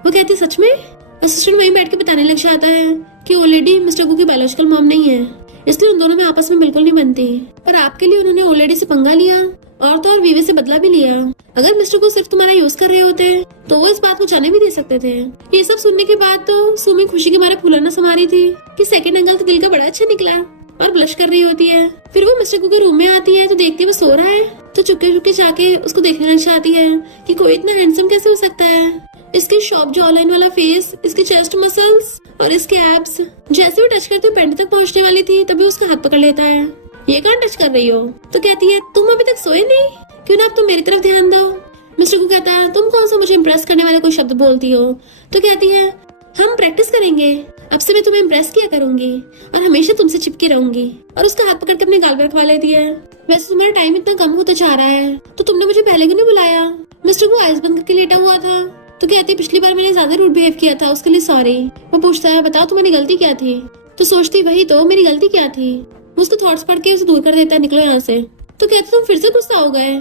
वो कहती सच में। असिस्टेंट वहीं बैठ के बताने लग जाता है कि ऑलरेडी मिस्टर को की बायोलॉजिकल मॉम नहीं है, इसलिए उन दोनों में आपस में बिल्कुल नहीं बनती। पर आपके लिए उन्होंने ऑलरेडी से पंगा लिया और तो और बीवी से बदला भी लिया। अगर मिस्टर को सिर्फ तुम्हारा यूज कर रहे होते तो वो इस बात को जाने भी दे सकते थे। ये सब सुनने के बाद तो सुमी खुशी के मारे फुलाना समा रही थी कि सेकंड अंकल तो दिल का बड़ा अच्छा निकला और ब्लश कर रही होती है। फिर वो मिस्टर को के रूम में आती है तो देखती है वो सो रहा है तो चुपके चुपके जाके उसको देखने लग जाती है कि कोई इतना हैंडसम कैसे हो सकता है। इसकी शॉप जो ऑनलाइन वाला फेस, इसके चेस्ट मसल्स और इसके एब्स। जैसे वो टच करते हुए पैंट तक पहुंचने वाली थी तभी उसका हाथ पकड़ लेता है। ये कहाँ टच कर रही हो। तो कहती है तुम अभी तक सोए नहीं, क्यों ना अब तुम मेरी तरफ ध्यान दो। मिस्टर को कहता है तुम कौन सा मुझे इम्प्रेस करने वाले कोई शब्द बोलती हो। तो कहती है हम प्रैक्टिस करेंगे, अब से मैं तुम्हें इम्प्रेस किया करूंगी और हमेशा तुमसे चिपकी रहूंगी। और उसका हाथ पकड़ के अपने गाल पर रखवा लेती है। वैसे तुम्हारा टाइम इतना कम होता जा रहा है तो तुमने मुझे पहले क्यों नहीं बुलाया। मिस्टर को आइस बंद करके लेटा हुआ था तो कहती है पिछली बार मैंने ज्यादा रूड बिहेव किया था, उसके लिए सॉरी। वो पूछता है बताओ तुम्हारी गलती क्या थी। तो सोचती वही तो मेरी गलती क्या थी। वो उसके थॉट्स पढ़ के उसे दूर कर देता है निकलो यहाँ से। तो कहते तुम फिर से गुस्सा हो गए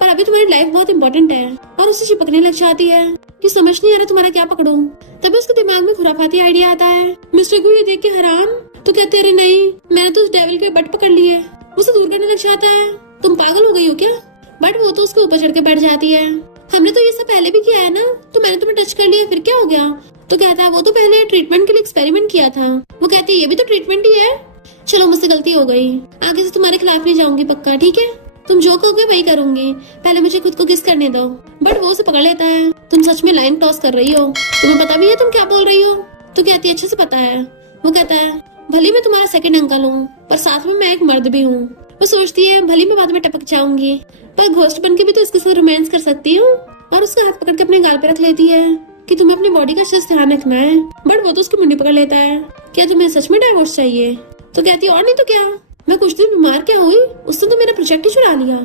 पर अभी तुम्हारी लाइफ बहुत इंपॉर्टेंट है। और उसे चिपकने लग जाती है कि समझ नहीं आ रहा तुम्हारा क्या पकड़ूं। तभी उसके दिमाग में खुराफाती आइडिया आता है। मिस्टर को ये देख के हैरान तो कहते अरे नहीं मैंने तो उस डेविल के बट पकड़ ली है। उसे दूर करने लग जाता है तुम पागल हो गई हो क्या। बट वो तो उसके ऊपर चढ़ के बैठ जाती है। हमने तो ये सब पहले भी किया है ना, तो मैंने तुम्हें टच कर लिया फिर क्या हो गया। तो कहता है वो तो पहले ट्रीटमेंट के लिए एक्सपेरिमेंट किया था। वो कहती है ये भी तो ट्रीटमेंट ही है। चलो मुझसे गलती हो गई, आगे से तुम्हारे खिलाफ नहीं जाऊंगी पक्का, ठीक है। तुम जो कहोगे वही करूंगी, पहले मुझे खुद को किस करने दो। बट वो उसे पकड़ लेता है तुम सच में लाइन टॉस कर रही हो, तुम्हें पता भी है तुम क्या बोल रही हो। तो कहती है अच्छे से पता है। वो कहता है भले मैं तुम्हारा सेकंड अंकल हूँ पर साथ में मैं एक मर्द भी हूँ। वो सोचती है भले मैं बाद में टपक जाऊंगी पर घोस्ट बन के भी तो इसके साथ रोमांस कर सकती हूँ। और उसका हाथ पकड़ के अपने गाल पे रख लेती है कि तुम्हें अपनी बॉडी का अच्छे से ध्यान रखना है। बट वो तो उसकी मुंडी पकड़ लेता है क्या तुम्हें सच में डाइवोर्स चाहिए। तो कहती है और नहीं तो क्या, मैं कुछ दिन बीमार क्या हुई उसने तो मेरा प्रोजेक्ट ही चुरा लिया।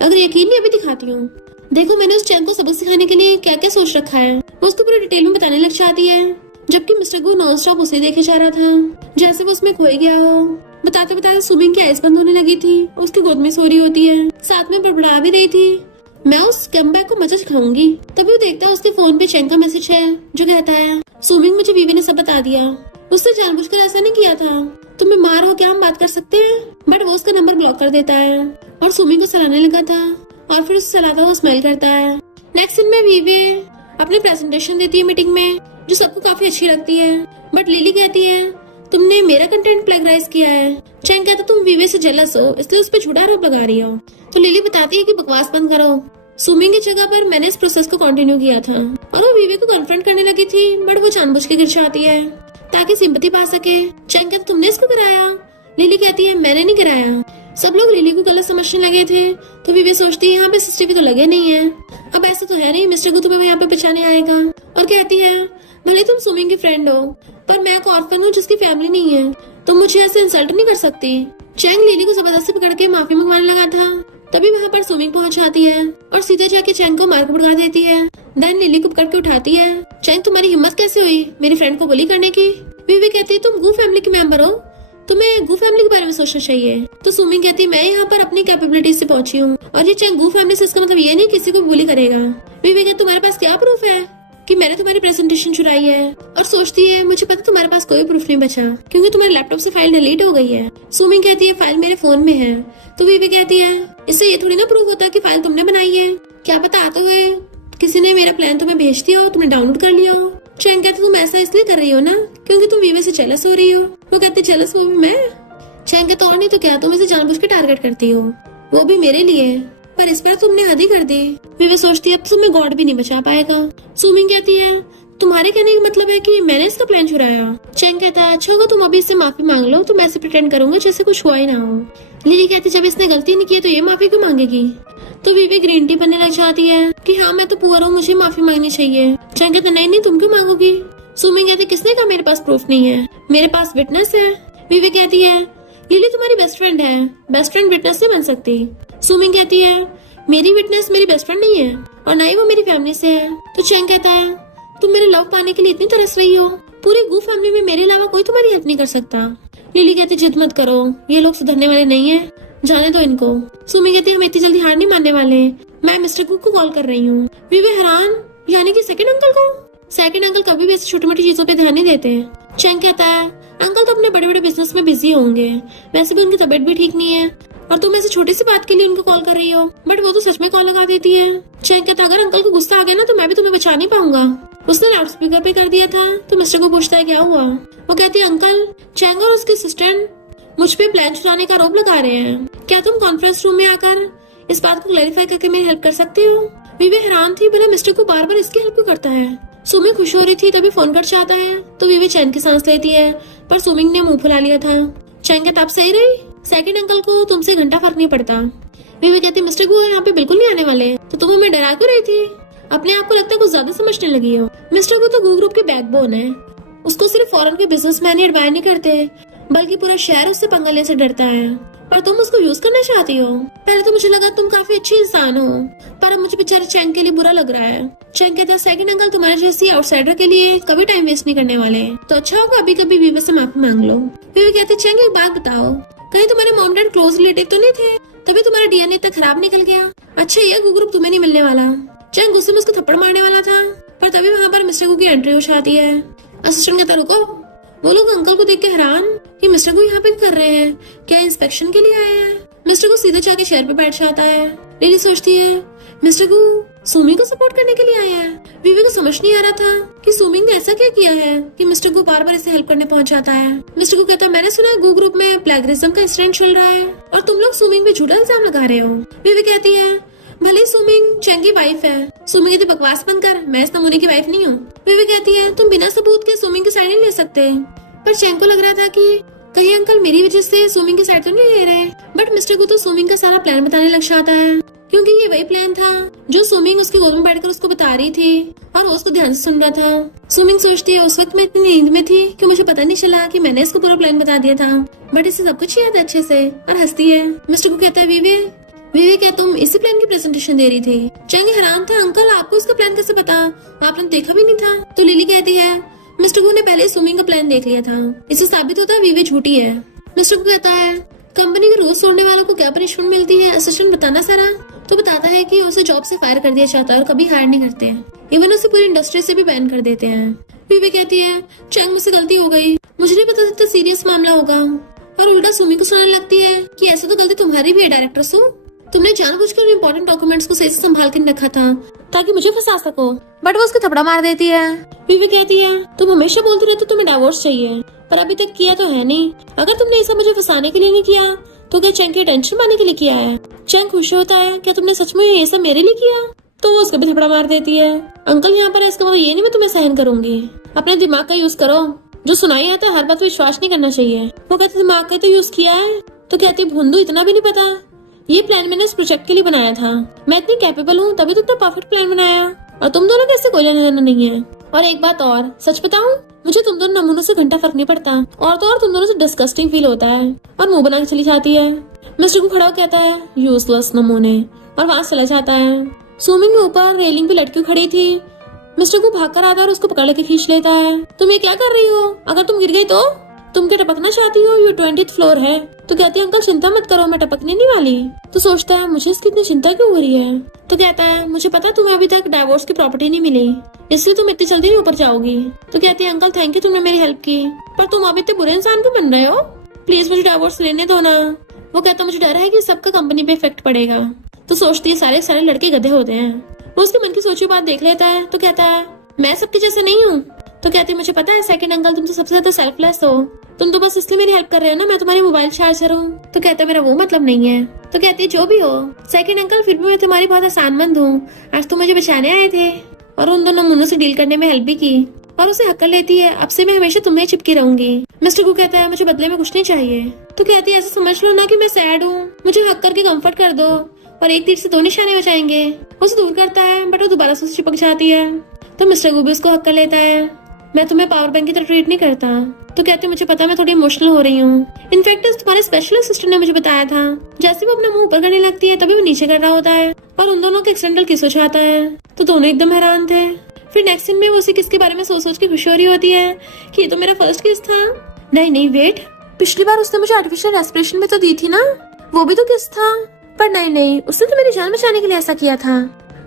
अगर यकीन नहीं अभी दिखाती हूँ, देखो मैंने उस चैन को सबक सिखाने के लिए क्या क्या सोच रखा है। वो उसको पूरी डिटेल में बताने लग जाती है जबकि मिस्टर गो नॉन स्टॉप उसे देखे जा रहा था जैसे वो उसमें खोए गया हो। बताते बताते सुमिंग की आइस बंद होने लगी थी, उसकी गोद में सो रही होती है, साथ में बड़बड़ा भी रही थी मैं उस कमबैक को मजा खाऊंगी। तभी वो देखता है उसके फोन पे चैन का मैसेज है जो कहता है सुमिंग मुझे बीवी ने सब बता दिया, उससे जानबूझकर ऐसा नहीं किया था, तुम बीमार हो क्या हम बात कर सकते हैं। बट वो उसका नंबर ब्लॉक कर देता है और सुमिंग को सलाहने लगा था और फिर उसे सलाहता हुआ स्माइल करता है। नेक्स्ट सीन में वीवे अपनी प्रेजेंटेशन देती है मीटिंग में जो सबको काफी अच्छी लगती है। बट लिली कहती है तुमने मेरा कंटेंट प्लेगराइज किया है। चैंग कहता तुम वीवे से जेलस हो इसलिए उस पर झूठा आरोप लगा रही हो। तो लिली बताती है कि बकवास बंद करो, सुमिंग की जगह पर मैंने इस प्रोसेस को कंटिन्यू किया था। और वो वीवे को कन्फ्रंट करने लगी थी बट वो जानबूझ के गिर जाती है ताकि सिंपैथी पा सके। चैंग कहता तुमने इसको कराया। लिली कहती है मैंने नहीं कराया। सब लोग लिली को गलत समझने लगे थे तो वीवे सोचती है यहाँ पे सीसीटीवी तो लगे नहीं है, अब ऐसा तो है नहीं मिस्टर को तुम्हें यहाँ पे बचाने आएगा। और कहती है भले तुम सुमिंग की फ्रेंड हो पर मैं एक ऑर्फन हूँ जिसकी फैमिली नहीं है, तुम मुझे ऐसे इंसल्ट नहीं कर सकती। चैंग लिली को जबरदस्ती पकड़ के माफी मंगवाने लगा था तभी वहाँ पर सुमिंग पहुँच जाती है और सीधे जाके चैंग को मार के भगा देती है। देन लिली को पकड़ के उठाती है। चैंग तुम्हारी हिम्मत कैसे हुई मेरी फ्रेंड को बुली करने की। वीवी कहती है तुम गू फैमिली के मेंबर हो, तुम्हें गू फैमिली के बारे में सोचना चाहिए। तो सुमिंग कहती है मैं यहाँ पर अपनी कैपेबिलिटी से पहुंची हूँ और ये चैंग गू फैमिली से इसका मतलब ये नहीं किसी को बुली करेगा। वीवी कहती तुम्हारे पास क्या प्रूफ है कि मैंने तुम्हारी प्रेजेंटेशन चुराई है। और सोचती है मुझे पता तुम्हारे पास कोई प्रूफ नहीं बचा क्योंकि तुम्हारे लैपटॉप से फाइल डिलीट हो गई है। सुमिंग कहती है फाइल मेरे फोन में है। तो वीवी कहती है इससे ये थोड़ी ना प्रूफ होता कि फाइल तुमने बनाई है, क्या पता आते हुए किसी ने मेरा प्लान तुम्हें भेज दिया हो, तुमने डाउनलोड कर लिया हो। चैंग कहती तुम ऐसा इसलिए कर रही हो ना क्योंकि तुम वीवे से जेलस हो रही हो। वो कहती जेलस वो भी मैं। चैंग कहता और नहीं तो क्या, तुम इसे जानबूझ के टारगेट करती हो, वो भी मेरे लिए। पर इस बार तुमने हद ही कर दी। विवे सोचती है अब तुम्हें गॉड भी नहीं बचा पाएगा। सुमिंग कहती है तुम्हारे कहने का मतलब है कि मैंने इसका प्लान चुराया। चैंग कहता है अच्छा होगा तुम अभी इससे माफी मांग लो, तुम ऐसे प्रिटेंड करूंगा जैसे कुछ हुआ ही ना हो। लिली कहती जब इसने गलती नहीं की तो ये माफी क्यों मांगेगी। तो विवे ग्रीन टी बनने लग जाती है कि हाँ मैं तो पुअर हूँ, मुझे माफी मांगनी चाहिए। चैंग कहता नहीं नहीं तुम क्यों मांगोगी। सुमिंग कहती किसने कहा मेरे पास प्रूफ नहीं है, मेरे पास विटनेस है। विवे कहती है लिली तुम्हारी बेस्ट फ्रेंड है, बेस्ट फ्रेंड विटनेस नहीं बन सकती। सुमिंग कहती है मेरी विटनेस मेरी बेस्ट फ्रेंड नहीं है और ना ही वो मेरी फैमिली से है। तो चैंग कहता है तुम मेरे लव पाने के लिए इतनी तरस रही हो, पूरी गू फैमिली में मेरे अलावा कोई तुम्हारी हेल्प नहीं कर सकता। लिली कहती जिद मत करो, ये लोग सुधरने वाले नहीं है, जाने दो इनको। सुमी कहती हम इतनी जल्दी हार नहीं मानने वाले, मैं मिस्टर कुक को कॉल कर रही हूँ। विवे हैरान यानी कि सेकंड अंकल को। सेकंड अंकल कभी भी ऐसी छोटी मोटी चीजों पे ध्यान नहीं देते। चैंग कहता है अंकल तो अपने बड़े बड़े बिजनेस में बिजी होंगे, वैसे भी उनकी तबीयत भी ठीक नहीं है और तुम ऐसी छोटी सी बात के लिए उनको कॉल कर रही हो, बट वो तो सच में कॉल लगा देती है। चैंग कहता अगर अंकल को गुस्सा आ गया ना तो मैं भी तुम्हें बचा नहीं पाऊंगा। उसने लाउड स्पीकर पे कर दिया था। तो मिस्टर को पूछता है क्या हुआ। वो कहती है अंकल चैंग और उसके असिस्टेंट मुझ पे प्लान चुराने का आरोप लगा रहे हैं, क्या तुम कॉन्फ्रेंस रूम में आकर इस बात को क्लैरिफाई करके मेरी हेल्प कर सकते हो। विवे हैरान थी भला मिस्टर को बार बार इसकी हेल्प क्यों करता है। सुमिंग खुश हो रही थी तभी फोन कट जाता है तो विवे चैन की सांस लेती है, पर सुमिंग ने मुंह फुला लिया था। चैन कहता आप सही रही, सेकंड अंकल को तुमसे घंटा फर्क नहीं पड़ता। विवे कहती मिस्टर को यहाँ पे बिल्कुल नहीं आने वाले, तो तुम हमें डरा क्यों रही थी, अपने आप को लगता है कुछ ज्यादा समझने लगी हो। मिस्टर को तो गू ग्रुप के बैकबोन है, उसको सिर्फ फॉरेन के बिजनेसमैन ही एडमायर नहीं करते बल्कि पूरा शहर उससे पंगा लेने से डरता है, पर तुम उसको यूज करना चाहती हो। पहले तो मुझे लगा तुम काफी अच्छी इंसान हो, पर अब मुझे बेचारे चैंग के लिए बुरा लग रहा है। चैंग कहता है सेकंड अंकल तुम्हारे जैसी आउटसाइडर के लिए कभी टाइम वेस्ट नहीं करने वाले, तो अच्छा होगा अभी कभी विवे से माफी मांग लो। विवे कहते चैंग एक बात बताओ, कहीं तुम्हारे मॉम डैड क्लोज रिलेटिव तो नहीं थे, तभी तुम्हारा डीएनए इतना खराब निकल गया। अच्छा ये गू ग्रुप तुम्हें नहीं मिलने वाला। चैंग गुस्से में उसको थप्पड़ मारने वाला था, पर तभी वहाँ पर मिस्टर गू की एंट्री हो जाती है। असिस्टेंट कहता रुको। वो लोग अंकल को देख के हैरान कि मिस्टर को यहाँ पे कर रहे हैं, क्या इंस्पेक्शन के लिए आए हैं। मिस्टर को सीधे जाके चेयर पे बैठ जाता है। लिली सोचती है मिस्टर को सुमिंग को सपोर्ट करने के लिए आया है। विवे को समझ नहीं आ रहा था कि सुमिंग ने ऐसा क्या किया है कि मिस्टर को बार बार इसे हेल्प करने पहुंच जाता है। मिस्टर को कहता है मैंने सुना गू ग्रुप में प्लेगरिज्म का इंसिडेंट चल रहा है और तुम लोग सुमिंग पे झूठा इल्जाम लगा रहे हो। विवे कहती है भले सुमिंग चैंग की वाइफ है। सुमिंग कहती बकवास बंद कर, मैं इस नमूने की वाइफ नहीं हूँ। विवे कहती है तुम बिना सबूत के सुमिंग की साइड नहीं ले सकते, पर चैंग को लग रहा था कि कहीं अंकल मेरी वजह से सुमिंग की साइड तो नहीं ले रहे। बट मिस्टर को तो सुमिंग का सारा प्लान बताने लग जाता है, क्योंकि ये वही प्लान था जो सुमिंग उसके गोद में बैठकर उसको बता रही थी और वो उसको ध्यान से सुन रहा था। सुमिंग सोचती है उस वक्त मैं इतनी नींद में थी कि मुझे पता नहीं चला कि मैंने इसको पूरा प्लान बता दिया था, बट इसे सब कुछ याद है अच्छे से और हंसती है। मिस्टर को कहता है विवे क्या तुम इसी प्लान की प्रेजेंटेशन दे रही थी। चैंग हैरान था अंकल आपको इसका प्लान कैसे पता, आपने देखा भी नहीं था। तो लिली कहती है मिस्टर गू ने पहले सुमिंग का प्लान देख लिया था, इससे साबित होता है विवे झूठी है। मिस्टर गू कहता है कंपनी के रोज तोड़ने वालों को क्या पनिशमेंट मिलती है, असिस्टेंट बताना सारा। तो बताता है कि उसे जॉब से फायर कर दिया जाता है और कभी हायर नहीं करते हैं, इवन उसे पूरी इंडस्ट्री से भी बैन कर देते हैं। विवे कहती है चैंग मुझसे गलती हो गई, मुझे नहीं पता इतना सीरियस मामला होगा, और उल्टा सुमिंग को सुनाने लगती है कि ऐसे तो गलती तुम्हारी भी है डायरेक्टर हो, तुमने जानबूझकर इंपॉर्टेंट डॉक्यूमेंट्स को सही से संभाल कर रखा था ताकि मुझे फंसा सको, बट वो उसको थपड़ा मार देती है। विवे कहती है तुम हमेशा बोलते रहते तुम्हें डाइवोर्स चाहिए, पर अभी तक किया तो है नहीं। अगर तुमने ऐसा मुझे फंसाने के लिए नहीं किया तो क्या चैंग की टेंशन पाने के लिए किया है। चैंग खुश होता है क्या तुमने सच में ये सब मेरे लिए किया, तो वो उसको भी थपड़ा मार देती है। अंकल यहाँ पर है इसका मतलब ये नहीं मैं तुम्हें सहन करूंगी, अपने दिमाग का यूज करो, जो सुनाई आता है हर बात पे विश्वास नहीं करना चाहिए। वो कहते दिमाग का तो यूज किया है, तो कहती भुंदू इतना भी नहीं पता, ये प्लान मैंने इस प्रोजेक्ट के लिए बनाया था, मैं इतनी कैपेबल हूँ तभी तो इतना परफेक्ट प्लान बनाया, और तुम दोनों कैसे कोई लेना देना नहीं है। और एक बात और सच बताऊं, मुझे तुम दोनों नमूनों से घंटा फर्क नहीं पड़ता, और तो और तुम दोनों से डिस्गस्टिंग फील होता है, और मुंह बना के चली जाती है। मिस्टर को खड़ा होकर कहता है यूजलेस नमूने, और वहां चला जाता है। सुमिंग के ऊपर रेलिंग पे लटकी खड़ी थी, मिस्टर को भाग कर आता है और उसको पकड़ के खींच लेता है। तुम ये क्या कर रही हो, अगर तुम गिर गई तो तुम क्या टपकना चाहती हो, ये 20th फ्लोर है। तो कहती है अंकल चिंता मत करो, मैं टपकने नहीं वाली। तो सोचता है मुझे इसकी इतनी चिंता क्यों हो रही है। तो कहता है मुझे पता तुम्हें अभी तक डाइवोर्स की प्रॉपर्टी नहीं मिली, इसलिए तुम इतनी जल्दी नहीं ऊपर जाओगी। तो कहती है अंकल थैंक यू तुमने मेरी हेल्प की, पर तुम अभी इतने बुरे इंसान क्यों बन रहे हो, प्लीज मुझे डाइवोर्स लेने दो ना। वो कहता मुझे डर है कि सबका कंपनी पे इफेक्ट पड़ेगा। तो सोचती है सारे लड़के गधे होते हैं। वो उसके मन की सोची बात देख लेता है, तो कहता है मैं सबके जैसे नहीं हूँ, तो कहती है मुझे पता है सेकंड अंकल तुम तो सबसे ज्यादा सेल्फलेस हो, तुम तो बस इसलिए मेरी हेल्प कर रहे हो ना, मैं तुम्हारी मोबाइल चार्जर हूँ। तो कहता है मेरा वो मतलब नहीं है। तो कहती है जो भी हो सेकंड अंकल, फिर भी मैं तुम्हारी बहुत आसानमंद हूँ, आज तुम मुझे बचाने आए थे और उन दोनों मुन्नों से डील करने में हेल्प भी की। और उसे हक कर लेती है अब से मैं हमेशा तुम्हें चिपकी रहूंगी। मिस्टर गु कहता है मुझे बदले में कुछ नहीं चाहिए। तो कहती है ऐसा समझ लो ना कि मैं सैड हूँ, मुझे हक करके कंफर्ट कर दो और एक तीर से दो निशाने बचाएंगे। उसे दूर करता है बट वो दोबारा से चिपक जाती है। तो मिस्टर गु भी उसको हक कर लेता है। मैं तुम्हें पावर बैंक की तरह ट्रीट नहीं करता। तो कहते मुझे पता मैं थोड़ी इमोशनल हो रही हूँ, इनफैक्ट तुम्हारे स्पेशल असिस्टेंट ने मुझे बताया था। जैसे वो अपना मुंह ऊपर करने लगती है तभी वो नीचे कर रहा होता है और उन दोनों के एक्सीडेंटल किस हो जाता है। तो दोनों एकदम हैरान थे। फिर नेक्स्ट सीन में वो उसी किस के बारे में सोच सोच के खुश हो रही होती है कि ये तो मेरा फर्स्ट किस था। नहीं वेट, पिछली बार उसने मुझे आर्टिफिशियल रेस्पिरेशन में तो दी थी ना, वो भी तो किस था। पर नहीं, उसने तो मेरी जान बचाने के लिए ऐसा किया था,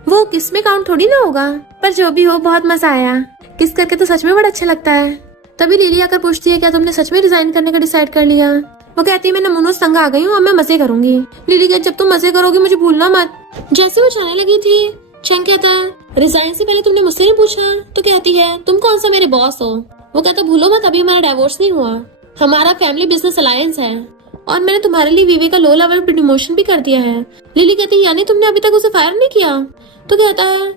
वो किस में काउंट थोड़ी ना होगा। पर जो भी हो बहुत मजा आया, किस करके तो सच में बड़ा अच्छा लगता है। तभी लिली आकर पूछती है क्या तुमने सच में रिजाइन करने का डिसाइड कर लिया। वो कहती है मैं नमूनों से तंग आ गई हूँ, अब मैं मजे करूंगी। लिली कहती जब तुम मजे करोगी मुझे भूलना मत। जैसे वो जाने लगी थी चैंग कहता है रिजाइन से पहले तुमने मुझसे नहीं पूछा। तो कहती है तुम कौन सा मेरे बॉस हो। वो कहता भूलो मत अभी हमारा डिवोर्स नहीं हुआ, हमारा फैमिली बिजनेस अलायंस है और मैंने तुम्हारे लिए वीवी का लो लेवल प्रमोशन भी कर दिया है। लिली कहती है यानी तुमने अभी तक उसे फायर नहीं किया। तो कहता है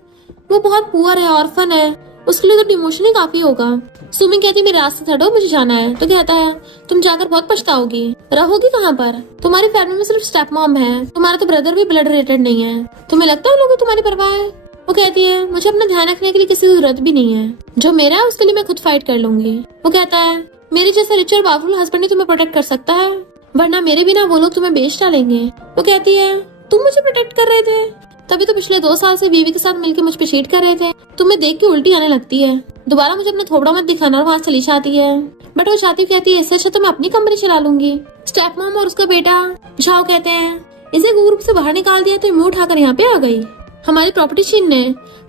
वो बहुत पुअर है, ऑर्फन है, उसके लिए तो डिमोशन ही काफी होगा। सुमिंग कहती है मेरे रास्ते से हटो, मुझे जाना है। तो कहता है तुम जाकर बहुत पछताओगी, रहोगी कहाँ पर, तुम्हारी फैमिली में सिर्फ स्टेप मॉम है, तुम्हारा तो ब्रदर भी ब्लड रिलेटेड नहीं है, तुम्हें लगता है उन लोगों को तुम्हारी परवाह है। वो कहती है मुझे अपना ध्यान रखने के लिए किसी की जरूरत भी नहीं है, जो मेरा है उसके लिए मैं खुद फाइट कर लूंगी। वो कहता है मेरे जैसा रिच और पावरफुल हस्बैंड ही तुम्हें प्रोटेक्ट कर सकता है, वरना मेरे बिना वो लोग तुम्हें बेच डालेंगे। वो कहती है तुम मुझे प्रोटेक्ट कर रहे थे, तभी तो पिछले 2 साल से बीवी के साथ मिलकर मुझ पे चीट कर रहे थे। तुम्हें देख के उल्टी आने लगती है, दोबारा मुझे अपना थोबड़ा मत दिखाना। और वहाँ चली जाती है। बट वो चाहती कहती है इससे अच्छा तो मैं अपनी कंपनी चला लूंगी। स्टेप मॉम और उसका बेटा झाओ कहते हैं इसे ग्रुप से बाहर निकाल दिया तो मुंह उठाकर यहाँ पे आ गई हमारी प्रॉपर्टी छीनने,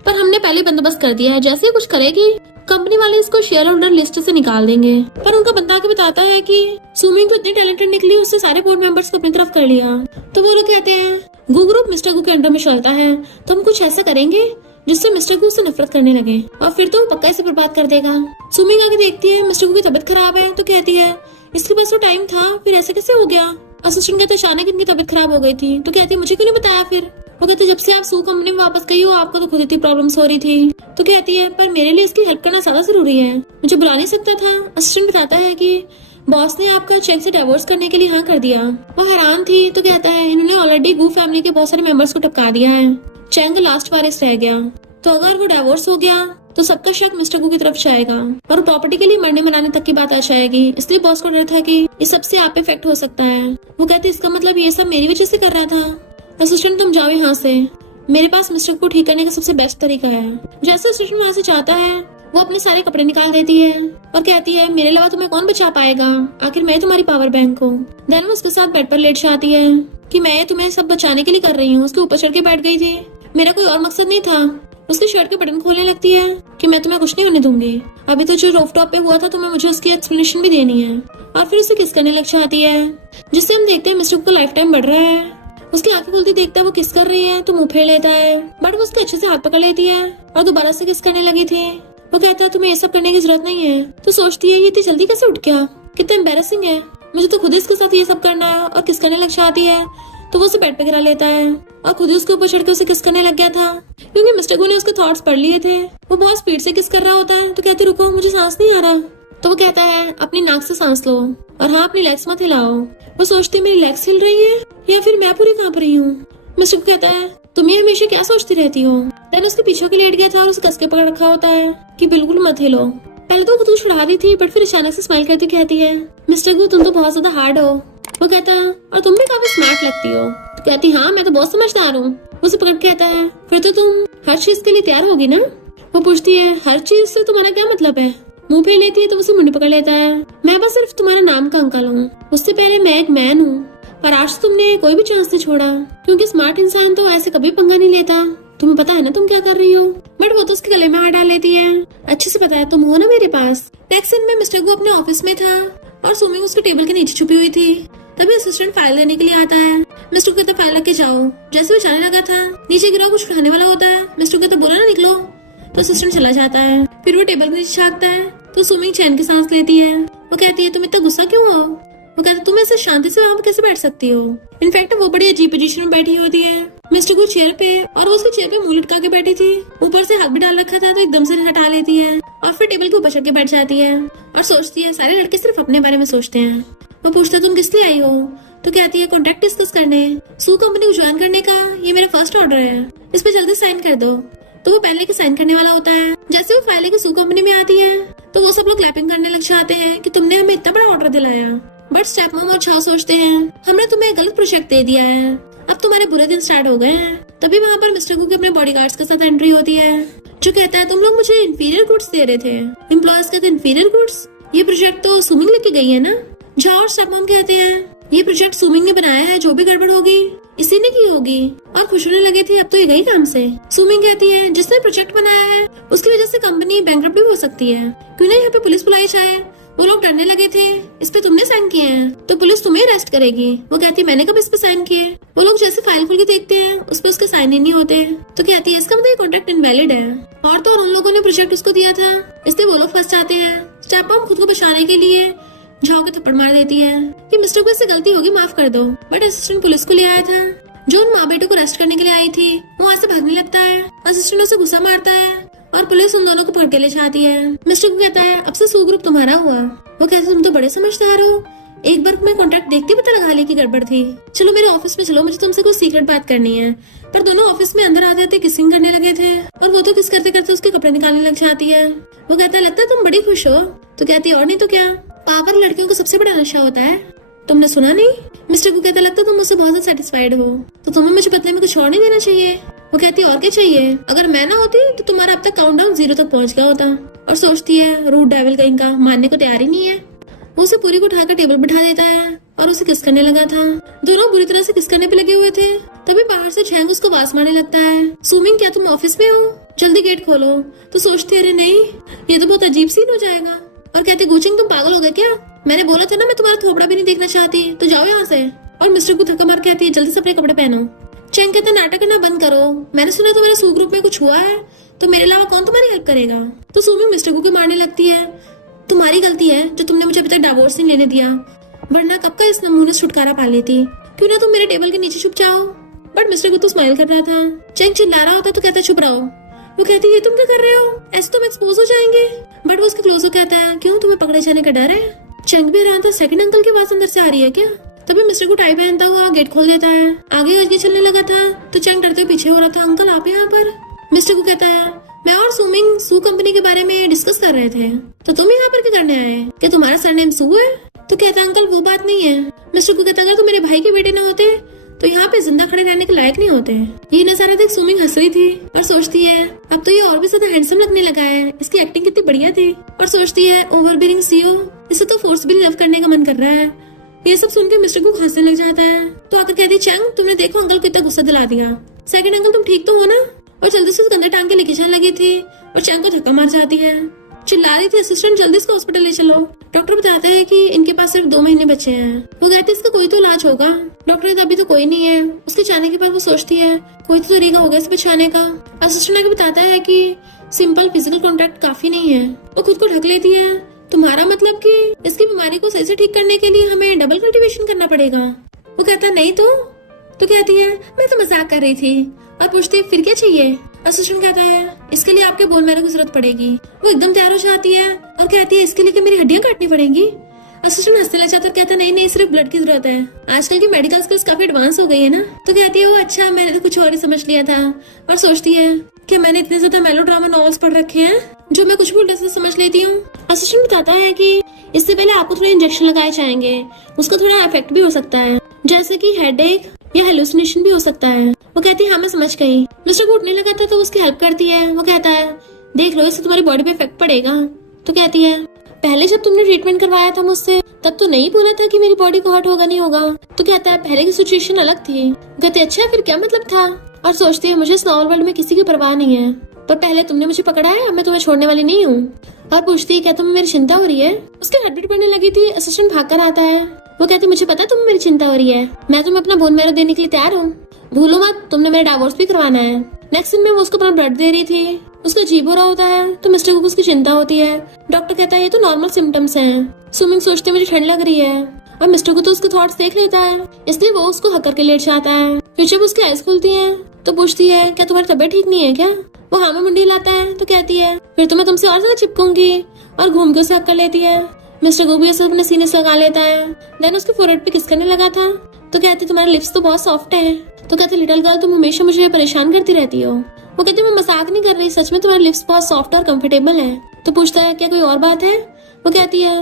पर हमने पहले बंदोबस्त कर दिया है, जैसे ही कुछ करेगी कंपनी वाले इसको शेयर होल्डर लिस्ट से निकाल देंगे। पर उनका बंदा के बताता है कि सुमिंग तो इतनी टैलेंटेड निकली, उससे सारे बोर्ड मेंबर्स को अपनी तरफ कर लिया। तो वो लोग कहते हैं गु ग्रुप मिस्टर गु के अंडर में चलता है, तो हम कुछ ऐसा करेंगे जिससे मिस्टर गु से नफरत करने लगे और फिर तो वो पक्का इसे बर्बाद कर देगा। सुमिंग आगे देखती है मिस्टर गु की तबीयत खराब है। तो कहती है इसके पास तो टाइम था, फिर ऐसा कैसे हो गया। असिस्टेंट कहते अचानक इनकी तबीयत खराब हो गई थी। तो कहती है मुझे क्यों नहीं बताया। फिर वो कहते जब से आप सू कंपनी में वापस गई हो आपको तो खुद इतनी प्रॉब्लम्स हो रही थी। तो कहती है पर मेरे लिए इसकी हेल्प करना ज्यादा जरूरी है, मुझे बुला नहीं सकता था। असिस्टेंट बताता है कि बॉस ने आपका चेक से डिवोर्स करने के लिए हाँ कर दिया। वो हैरान थी। तो कहता है इन्होंने ऑलरेडी गू फैमिली के बहुत सारे मेंबर्स को टपका दिया है, चैंग लास्ट वारिस रह गया, तो अगर वो डिवोर्स हो गया तो सबका शक मिस्टर गू की तरफ जाएगा और प्रॉपर्टी के लिए मरने मनाने तक की बात आ जाएगी। इसलिए बॉस को डर था कि इस सबसे आप पे इफेक्ट हो सकता है। वो कहते इसका मतलब ये सब मेरी वजह से कर रहा था। असिस्टेंट तुम जाओ यहाँ से, मेरे पास मिस्टर को ठीक करने का सबसे बेस्ट तरीका है। जैसे असिस्टेंट वहाँ से जाता है वो अपने सारे कपड़े निकाल देती है और कहती है मेरे अलावा तुम्हें कौन बचा पाएगा, आखिर मैं तुम्हारी पावर बैंक हूँ। देन वो उसके साथ बेड पर लेट जाती है कि मैं तुम्हें सब बचाने के लिए कर रही हूँ। उसके ऊपर चढ़ के बैठ गई थी, मेरा कोई और मकसद नहीं था। उसकी शर्ट के बटन खोलने लगती है कि मैं तुम्हें कुछ नहीं होने दूंगी, अभी तो जो रूफटॉप पे हुआ था तुम्हें मुझे उसकी एक्सप्लेनेशन भी देनी है। और फिर उसे किस करने लग जाती है, जिससे हम देखते हैं मिस्टर को लाइफ टाइम बढ़ रहा है। उसकी आंखें खुलती देखता है वो किस कर रही है तो मुंह फेर लेता है, बट वो उसके अच्छे से हाथ पकड़ लेती है और दोबारा से किस करने लगी थी। वो कहता है तुम्हें ये सब करने की जरूरत नहीं है। तो सोचती है ये इतनी जल्दी कैसे उठ गया, कितना एम्बेरसिंग है, मुझे तो खुद ही इसके साथ ये सब करना है। और किस करने लग जाती है तो वो उसे बेड पे गिरा लेता है और खुद ही उसके ऊपर चढ़ के उसे किस करने लग गया था, क्योंकि मिस्टर गू ने उसके थॉट्स पढ़ लिए थे। वो बहुत स्पीड से किस कर रहा होता है। तो कहती रुको मुझे सांस नहीं आ रहा। तो वो कहता है अपनी नाक से सांस लो और हाँ अपनी लेग्स मत हिलाओ। वो सोचती मेरी लेग्स हिल रही है या फिर मैं पूरी कांप रही हूँ। मिस्टर को कहता है तुम ये हमेशा क्या सोचती रहती हो। देन उसके पीछे के लेट गया था और उसे कस के पकड़ रखा होता है कि बिल्कुल मत हिलो। पहले तो वो खुद छुड़ा रही थी बट फिर अचानक से स्माइल करती कहती है मिस्टर गू तुम तो बहुत ज्यादा हार्ड हो। वो कहता है और तुम भी काफी स्मार्ट लगती हो। तो कहती हाँ मैं तो बहुत समझदार हूँ। उसे पकड़ कहता है फिर तो तुम हर चीज के लिए तैयार होगी ना। वो पूछती है हर चीज से तुम्हारा क्या मतलब है। मुंह फेर लेती है तो उसे मुंडी पकड़ लेता है, मैं बस सिर्फ तुम्हारा नाम का अंकल हूँ, उससे पहले मैं एक मैन हूँ। पर आज तुमने कोई भी चांस नहीं छोड़ा, क्योंकि स्मार्ट इंसान तो ऐसे कभी पंगा नहीं लेता। तुम्हें पता है ना तुम क्या कर रही हो। बट वो तो उसके गले में हाथ डाल लेती है, अच्छे से पता है तुम हो ना मेरे पास। नेक्स्ट सीन में मिस्टर गू अपने ऑफिस में था और सुमिंग उसके टेबल के नीचे छुपी हुई थी। तभी असिस्टेंट फाइल देने के लिए आता है। मिस्टर को कहता फाइल रख के जाओ। जैसे वो जाने लगा था नीचे गिरा कुछ खाने वाला होता है। मिस्टर को कहता बोला ना निकलो। तो असिस्टेंट चला जाता है। फिर वो टेबल के नीचे झांकता है तो सुमिंग चैन की सांस लेती है। वो कहती है तुम इतना गुस्सा क्यों हो? वो कहता है तुम ऐसे शांति से वहाँ पे कैसे बैठ सकती हो? इनफैक्ट वो बड़ी अजीब पोजीशन में बैठी होती है। मिस्टर को चेयर पे, और वो उसकी चेयर पे मुंह लटका के बैठी थी। ऊपर से हाथ भी डाल रखा था तो एकदम से हटा लेती है और फिर टेबल के ऊपर चढ़ के बैठ जाती है और सोचती है सारे लड़के सिर्फ अपने बारे में सोचते हैं। वो पूछता है तुम किस लिए आई हो? तो कहती है कॉन्ट्रैक्ट डिस्कस करने, सू कंपनी को ज्वाइन करने का। ये मेरा फर्स्ट ऑर्डर है, इस पे जल्दी साइन कर दो। तो वो पहले के साइन करने वाला होता है। जैसे वो फाइल लेके सू कंपनी में आती है तो वो सब लोग क्लैपिंग करने लग जाते हैं कि तुमने हमें इतना बड़ा ऑर्डर दिलाया। बट स्टेप मॉम और छाव सोचते हैं हमने तुम्हें गलत प्रोजेक्ट दे दिया है, अब तुम्हारे बुरे दिन स्टार्ट हो गए हैं। तभी वहाँ पर मिस्टर कुक अपने बॉडीगार्ड्स के साथ एंट्री होती है जो कहता है तुम लोग मुझे इंफीरियर गुड्स दे रहे थे। एम्प्लॉयज कहते हैं इंफीरियर गुड्स, ये प्रोजेक्ट तो सुमिंग लेके गई है ना। झाओ और स्टेप मॉम कहते हैं ये प्रोजेक्ट सुमिंग ने बनाया है, जो भी गड़बड़ होगी इसी ने की होगी। और खुश होने लगे थे अब तो ये गई काम से। सुमिंग कहती है जिसने प्रोजेक्ट बनाया है उसकी वजह से कंपनी बैंकरप्ट भी हो सकती है, क्यों ना यहाँ पे पुलिस बुलाई जाए। वो लोग डरने लगे थे इस पे तुमने साइन किए हैं तो पुलिस तुम्हें अरेस्ट करेगी। वो कहती है मैंने कब इस पे साइन किए? वो लोग जैसे फाइल खोल के देखते हैं उस पे उसके साइन ही नहीं होते। तो कहती है इसका मतलब कॉन्ट्रैक्ट इनवैलिड है। और तो और उन लोगों ने प्रोजेक्ट उसको दिया था, इसलिए वो लोग फंस जाते हैं। स्टेप मॉम खुद को बचाने के लिए झाओ के थप्पड़ मार देती है कि मिस्टर को इससे गलती होगी, माफ कर दो। बट असिस्टेंट पुलिस को ले आया था जो उन माँ बेटों को अरेस्ट करने के लिए आई थी। वो वहाँ से भागने लगता है, असिस्टेंट उसे गुस्सा मारता है और पुलिस उन दोनों को पकड़ के ले जाती है। मिस्टर को कहता है अब से सू ग्रुप तुम्हारा हुआ। वो कहता है तुम तो बड़े समझदार हो, एक बार मैं कॉन्ट्रैक्ट देखते पता लगा ली कि गड़बड़ थी। चलो मेरे ऑफिस में चलो, मुझे तुमसे कुछ सीक्रेट बात करनी है। पर दोनों ऑफिस में अंदर आते आते किसिंग करने लगे थे और वो तो किस करते करते उसके कपड़े निकालने लग जाती है। वो कहता है लगता है तुम बड़ी खुश हो। तो कहती है और नहीं तो क्या, पावर लड़कियों को सबसे बड़ा नशा होता है, तुमने सुना नहीं? मिस्टर को कहता लगता तुम मुझसे बहुत ज्यादा सेटिस्फाइड हो तो तुम्हें मुझे बदले में कुछ और नहीं देना चाहिए। वो कहती है और क्या चाहिए, अगर मैं ना होती तो तुम्हारा अब तक काउंटडाउन 0 तक पहुंच गया होता। और सोचती है रूड डेविल कहीं का, मानने को तैयार ही नहीं है। वो उसे पूरी को उठाकर टेबल बिठा देता है और उसे किस करने लगा था। दोनों बुरी तरह से किस करने पे लगे हुए थे। तभी बाहर से चैंग उसको आवाज मारने लगता है, सुमिंग क्या तुम ऑफिस में हो, जल्दी गेट खोलो। तो सोचती है अरे नहीं ये तो बहुत अजीब सीन हो जाएगा। और कहते गुचिंग तुम पागल हो गए क्या, मैंने बोला था ना मैं तुम्हारा थोपड़ा भी नहीं देखना चाहती, तो जाओ यहाँ से। और मिस्टर को धक्का मार कहती है जल्दी से अपने कपड़े पहनो। चैंग कहता नाटक करना बंद करो, मैंने सुना तुम्हारे सू ग्रुप में कुछ हुआ है तो मेरे अलावा कौन तुम्हारी हेल्प करेगा। तो सुमिंग मिस्टर को मारने लगती है, तुम्हारी गलती है जो तुमने मुझे अभी तक डिवोर्स नहीं लेने दिया, वरना कब का इस नमूने से छुटकारा पा लेती। क्यों ना तुम मेरे टेबल के नीचे छुप जाओ। बट मिस्टर को तो स्माइल कर रहा था। चैंग चिल्ला रहा होता तो कहता चुप रहो। वो कहती है तुम क्या कर रहे हो, ऐसे तुम एक्सपोज हो जाएंगे। बट वो उसके क्लोज हो कहता है क्यों तुम्हें पकड़े जाने का डर है? चैंग भी हैरान था, सेकंड अंकल की आवाज अंदर से आ रही है क्या? तभी मिस्टर को टाई पहनता हुआ गेट खोल देता है। आगे आगे चलने लगा था तो चैंग डरते हुए पीछे हो रहा था, अंकल आप यहाँ पर? मिस्टर को कहता है मैं और सुमिंग सू कंपनी के बारे में डिस्कस कर रहे थे, तो तुम यहाँ पर क्या करने आए, क्या तुम्हारा सरनेम सू है? तो कहता है अंकल वो बात नहीं है। मिस्टर को कहता अगर तुम मेरे भाई के बेटे न होते तो यहाँ पे जिंदा खड़े रहने के लायक नहीं होते। ये नजारा देख सुमिंग हंस रही थी और सोचती है अब तो ये और भी ज्यादा हैंडसम लगने लगा है, इसकी एक्टिंग कितनी बढ़िया थी। और सोचती है ओवरबीरिंग सीओ, इसे तो फोर्सबली लव करने का मन कर रहा है। ये सब सुनकर मिस्टर को हंसने लग जाता है। तो आकर कहती चैंग तुमने देखो अंकल को इतना गुस्सा दिला दिया। सेकंड अंकल तुम ठीक तो हो ना? और जल्दी से कंधे टांग के लेके जाने लगी थी और चैंग को धक्का मार जाती है। चिल्ला रही थी असिस्टेंट जल्दी इसको हॉस्पिटल ले चलो। डॉक्टर बताते हैं कि इनके पास सिर्फ 2 महीने बचे हैं। वो कहती है इसका कोई तो इलाज होगा। डॉक्टर कहता अभी तो कोई नहीं है। उसके जाने के बाद वो सोचती है कोई तो तरीका होगा इसे बचाने का। असिस्टेंट आगे बताता है कि सिंपल फिजिकल कॉन्टैक्ट काफी नहीं है। वो खुद को ढक लेती है, तुम्हारा मतलब कि इसकी बीमारी को सही से ठीक करने के लिए हमें डबल कल्टीवेशन करना पड़ेगा। वो कहता नहीं तो कहती है मैं तो मजाक कर रही थी और पूछती है फिर क्या चाहिए। असिस्टेंट कहता है इसके लिए आपके बोन मैरो की जरूरत पड़ेगी। वो एकदम तैयार हो जाती है और कहती है इसके लिए मेरी हड्डियां काटनी पड़ेंगी। असिस्टेंट हंसने लग जाता है, कहता नहीं सिर्फ ब्लड की जरूरत है, आजकल की मेडिकल स्किल्स काफी एडवांस हो गई है ना। तो कहती है वो अच्छा मैंने तो कुछ और ही समझ लिया था। और सोचती है कि मैंने इतने ज्यादा मेलोड्रामा नॉवेल्स पढ़ रखे हैं जो मैं कुछ भी उल्टा से समझ लेती हूँ। असिस्टेंट बताता है कि इससे पहले आपको थोड़े इंजेक्शन लगाए जाएंगे, उसका थोड़ा इफेक्ट भी हो सकता है, जैसे कि हेडेक या हेलुसिनेशन भी हो सकता है। वो कहती है हाँ मैं समझ गई। मिस्टर को उठने लगा था तो उसकी हेल्प करती है। वो कहता है देख लो इससे तुम्हारी बॉडी पे इफेक्ट पड़ेगा। तो कहती है पहले जब तुमने ट्रीटमेंट करवाया था मुझसे तब तो नहीं बोला था कि मेरी बॉडी को हर्ट होगा नहीं होगा। तो कहता है पहले की सिचुएशन अलग थी। कहते अच्छा फिर क्या मतलब था। और सोचती है मुझे इस नॉर्मल वर्ल्ड में किसी की परवाह नहीं है, पर पहले तुमने मुझे पकड़ा है, मैं तुम्हें छोड़ने वाली नहीं हूँ। और पूछती है क्या तुम्हें मेरी चिंता हो रही है। उसके हार्ट बीट बढ़ने लगी थी। असिस्टेंट भाग कर आता है। वो कहती मुझे पता है तुम्हें मेरी चिंता हो रही है, मैं तुम्हें अपना बोन मैरो देने के लिए तैयार हूँ, भूलो मत तुमने मेरा डिवोर्स भी करवाना है। नेक्स्ट सीन में वो उसको अपना ब्लड दे रही थी। उसका अजीब हो रहा होता है तो मिस्टर को उसकी चिंता होती है। डॉक्टर कहता है ये तो नॉर्मल सिम्टम्स हैं। सुमिंग सोचते मुझे ठंड लग रही है और मिस्टर को तो उसके थॉट्स देख लेता है, इसलिए वो उसको हक करके लेट जाता है। फिर जब उसकी आइज खुलती है तो पूछती है क्या तुम्हारी तबीयत ठीक नहीं है क्या? वो हाँ में मुंडी लाता है तो कहती है फिर तो मैं तुमसे और ज्यादा चिपकूंगी, और घूम के उसे हक कर लेती है। मिस्टर गोभी उसे अपने सीने से लगा लेता है। देन उसके फोrehead पे किस करने लगा था तो कहती तुम्हारे लिप्स तो बहुत सॉफ्ट है। तो कहती लिटिल गर्ल तुम हमेशा मुझे परेशान करती रहती हो। वो कहती मैं मजाक नहीं कर रही, सच में तुम्हारे लिप्स बहुत सॉफ्ट और कंफर्टेबल है। तो पूछता है क्या कोई और बात है? वो कहती है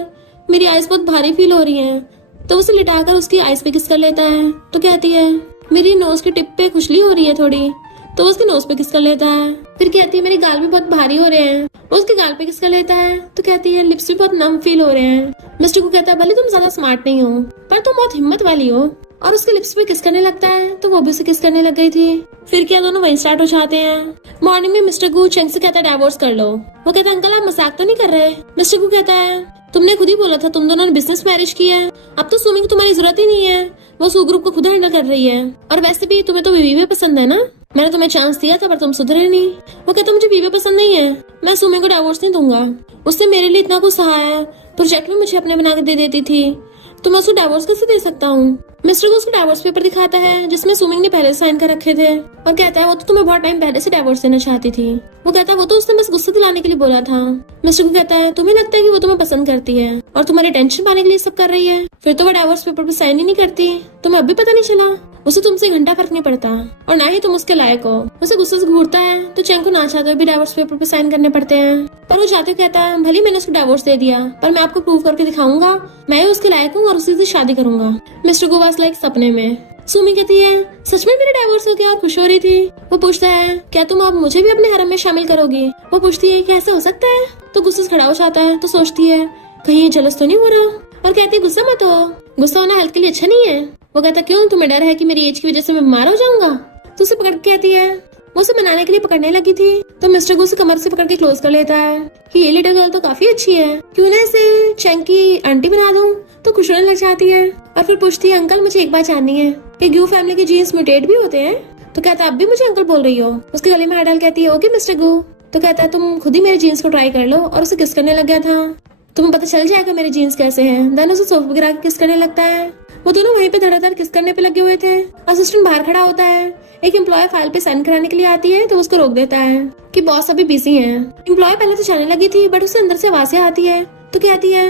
मेरी आइज बहुत भारी फील हो रही है। तो उसे लिटाकर उसकी आइज पे किस कर लेता है। तो कहती है मेरी नोज की टिप पे खुजली हो रही है थोड़ी। तो उसके नोज पे किस कर लेता है। फिर कहती है मेरे गाल भी बहुत भारी हो रहे हैं। वो उसके गाल पे किस कर लेता है। तो कहती है लिप्स भी बहुत नम फील हो रहे हैं। मिस्टर को कहता है भले तुम ज्यादा स्मार्ट नहीं हो पर तुम बहुत हिम्मत वाली हो, और उसके लिप्स पे किस करने लगता है तो वो भी उसे किस करने लग गई थी। फिर क्या दोनों वहीं स्टार्ट हो जाते हैं। मॉर्निंग में मिस्टर गू चेंग से कहता है डाइवोर्स कर लो। वो कहता है अंकल आप मजाक तो नहीं कर रहे? मिस्टर गू कहता है तुमने खुद ही बोला था तुम दोनों ने बिजनेस मैरिज किया है, अब तो सुमिंग को तुम्हारी जरूरत ही नहीं है, वो सू ग्रुप को खुद हैंडल कर रही है। और वैसे भी तुम्हें तो बीवी भी पसंद है ना, मैंने तुम्हें चांस दिया था पर तुम सुधरे नहीं। वो कहता मुझे बीवी पसंद नहीं है, मैं सुमिंग को डाइवोर्स नहीं दूंगा, उसने मेरे लिए इतना कुछ सहा है, प्रोजेक्ट में मुझे अपने बना के दे देती थी, तो मैं उसको डाइवोर्स कैसे दे सकता हूँ। मिस्टर को उसको डाइवोर्स पेपर दिखाता है जिसमें सुमिंग ने पहले साइन कर रखे थे, और कहता है वो तो तुम्हें बहुत टाइम पहले से डाइवोर्स देना चाहती थी। वो कहता है वो तो उसने बस गुस्सा दिलाने के लिए बोला था। मिस्टर को कहता है तुम्हें लगता है कि वो तुम्हें पसंद करती है और तुम्हारी टेंशन पाने के लिए सब कर रही है, फिर तो वो डाइवोर्स पेपर पे साइन ही नहीं करती, तुम्हें अब भी पता नहीं चला। उसे तुमसे घंटा फर्क नहीं पड़ता और ना ही तुम उसके लायक हो। उसे गुस्से से घूरता है तो चेंग को ना चाहते हुए भी डाइवोर्स पेपर पे साइन करने पड़ते हैं, पर वो जाते कहता है भले मैंने उसको डाइवोर्स दे दिया पर मैं आपको प्रूव करके दिखाऊंगा मैं ही उसके लायक हूँ और उसी से शादी करूंगा। मिस्टर को वास लाइक सपने में। सुमी कहती है सच में मेरे डाइवोर्स हो गया और खुश हो रही थी। वो पूछता है क्या तुम अब मुझे भी अपने हरम में शामिल करोगी? वो पूछती है कैसे हो सकता है? तो गुस्से से खड़ा हो जाता है तो सोचती है कहीं ये जलस तो नहीं हो रहा, और कहती है गुस्सा मत हो, गुस्सा होना हेल्थ के लिए अच्छा नहीं है। वो कहता क्यों तुम्हें डर है कि मेरी एज की वजह से मैं बीमार हो जाऊंगा? तो उसे पकड़ के कहती है वो उसे मनाने के लिए पकड़ने लगी थी तो मिस्टर को उसे कमर से पकड़ के क्लोज कर लेता है कि ये लिटिल गर्ल तो काफी अच्छी है, क्यों ना इसे चेंग की आंटी बना दूं। तो खुश होने लग जाती है और फिर पूछती है अंकल मुझे एक बात जाननी है कि गू फैमिली के जीन्स म्यूटेट भी होते हैं? तो कहता अब भी मुझे अंकल बोल रही हो? उसके गले में हाथ डाल कहती है ओके मिस्टर गू। तो कहता है तुम खुद ही मेरे जीन्स को ट्राई कर लो, और उसे किस करने लग गया था, तुम्हें पता चल जाएगा मेरे जीन्स कैसे हैं। देन उसे सोफे गिरा के किस करने लगता है। वो दोनों वहीं पे धड़ाधड़ किस करने पे लगे हुए थे। असिस्टेंट बाहर खड़ा होता है, एक एम्प्लॉय फाइल पे साइन कराने के लिए आती है तो उसको रोक देता है कि बॉस अभी बिजी हैं। एम्प्लॉय पहले तो जाने लगी थी बट उसे अंदर से आवाजें आती है तो कहती है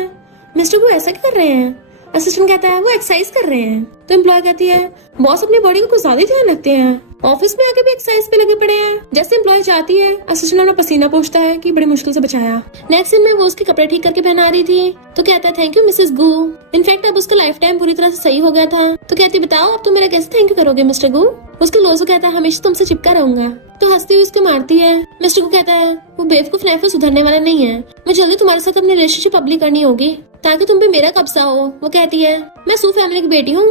मिस्टर वो ऐसा क्या कर रहे हैं? असिस्टेंट कहता है वो एक्सरसाइज कर रहे हैं। तो एम्प्लॉय कहती है बॉस अपनी बॉडी को कुछ ज्यादा ही ध्यान रखते हैं, ऑफिस में आके भी एक्सरसाइज पे लगे पड़े हैं। जैसे एम्प्लॉय जाती है असिस्टेंट अपना पसीना पोंछता है कि बड़ी मुश्किल से बचाया। नेक्स्ट सीन में वो उसके कपड़े ठीक करके पहना रही थी तो कहता है thank you Mrs Goo, in fact अब उसका लाइफ टाइम पूरी तरह से सही हो गया था। तो कहती बताओ अब तुम मेरा कैसे थैंक यू करोगे मिस्टर गू? उसके लोजो कहता है हमेशा तुमसे चिपका रहूंगा। तो हंसती हुई उसको मारती है। मिस्टर को कहता है वो बेवकूफ लाइफ में सुधरने वाला नहीं है, मैं जल्दी तुम्हारे साथ अपनी रिलेशनशिप पब्लिक करनी होगी ताकि तुम पे मेरा कब्जा हो। वो कहती है मैं सू फैमिली की बेटी हूँ,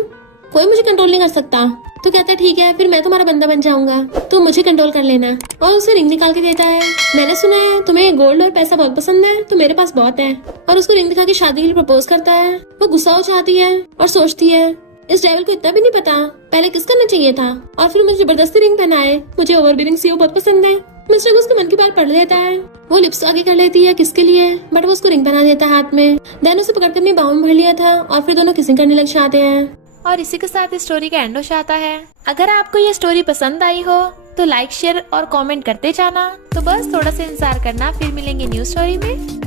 कोई मुझे कंट्रोल नहीं कर सकता। तो कहता है ठीक है फिर मैं तुम्हारा बंदा बन जाऊंगा, तो मुझे कंट्रोल कर लेना। और उसे रिंग निकाल के देता है। मैंने सुना है तुम्हें गोल्ड और पैसा बहुत पसंद है तो मेरे पास बहुत है, और उसको रिंग दिखा के शादी के लिए प्रपोज करता है। वो गुस्सा हो जाती है और सोचती है इस डेविल को इतना भी नहीं पता पहले किस करना चाहिए था, और फिर मुझे जबरदस्ती रिंग पहनाए, मुझे ओवर बिलिंग सीओ बहुत पसंद है। मिस्टर को उसके मन की बात पढ़ लेता है। वो लिप्स आगे कर लेती है किसके लिए, बट वो उसको रिंग पहना देता है हाथ में। देन उसे पकड़ कर अपनी बाहों में भर लिया था और फिर दोनों किसिंग करने लग जाते हैं। और इसी के साथ इस स्टोरी का एंड हो जाता है। अगर आपको ये स्टोरी पसंद आई हो तो लाइक शेयर और कमेंट करते जाना। तो बस थोड़ा सा इंतजार करना, फिर मिलेंगे न्यू स्टोरी में।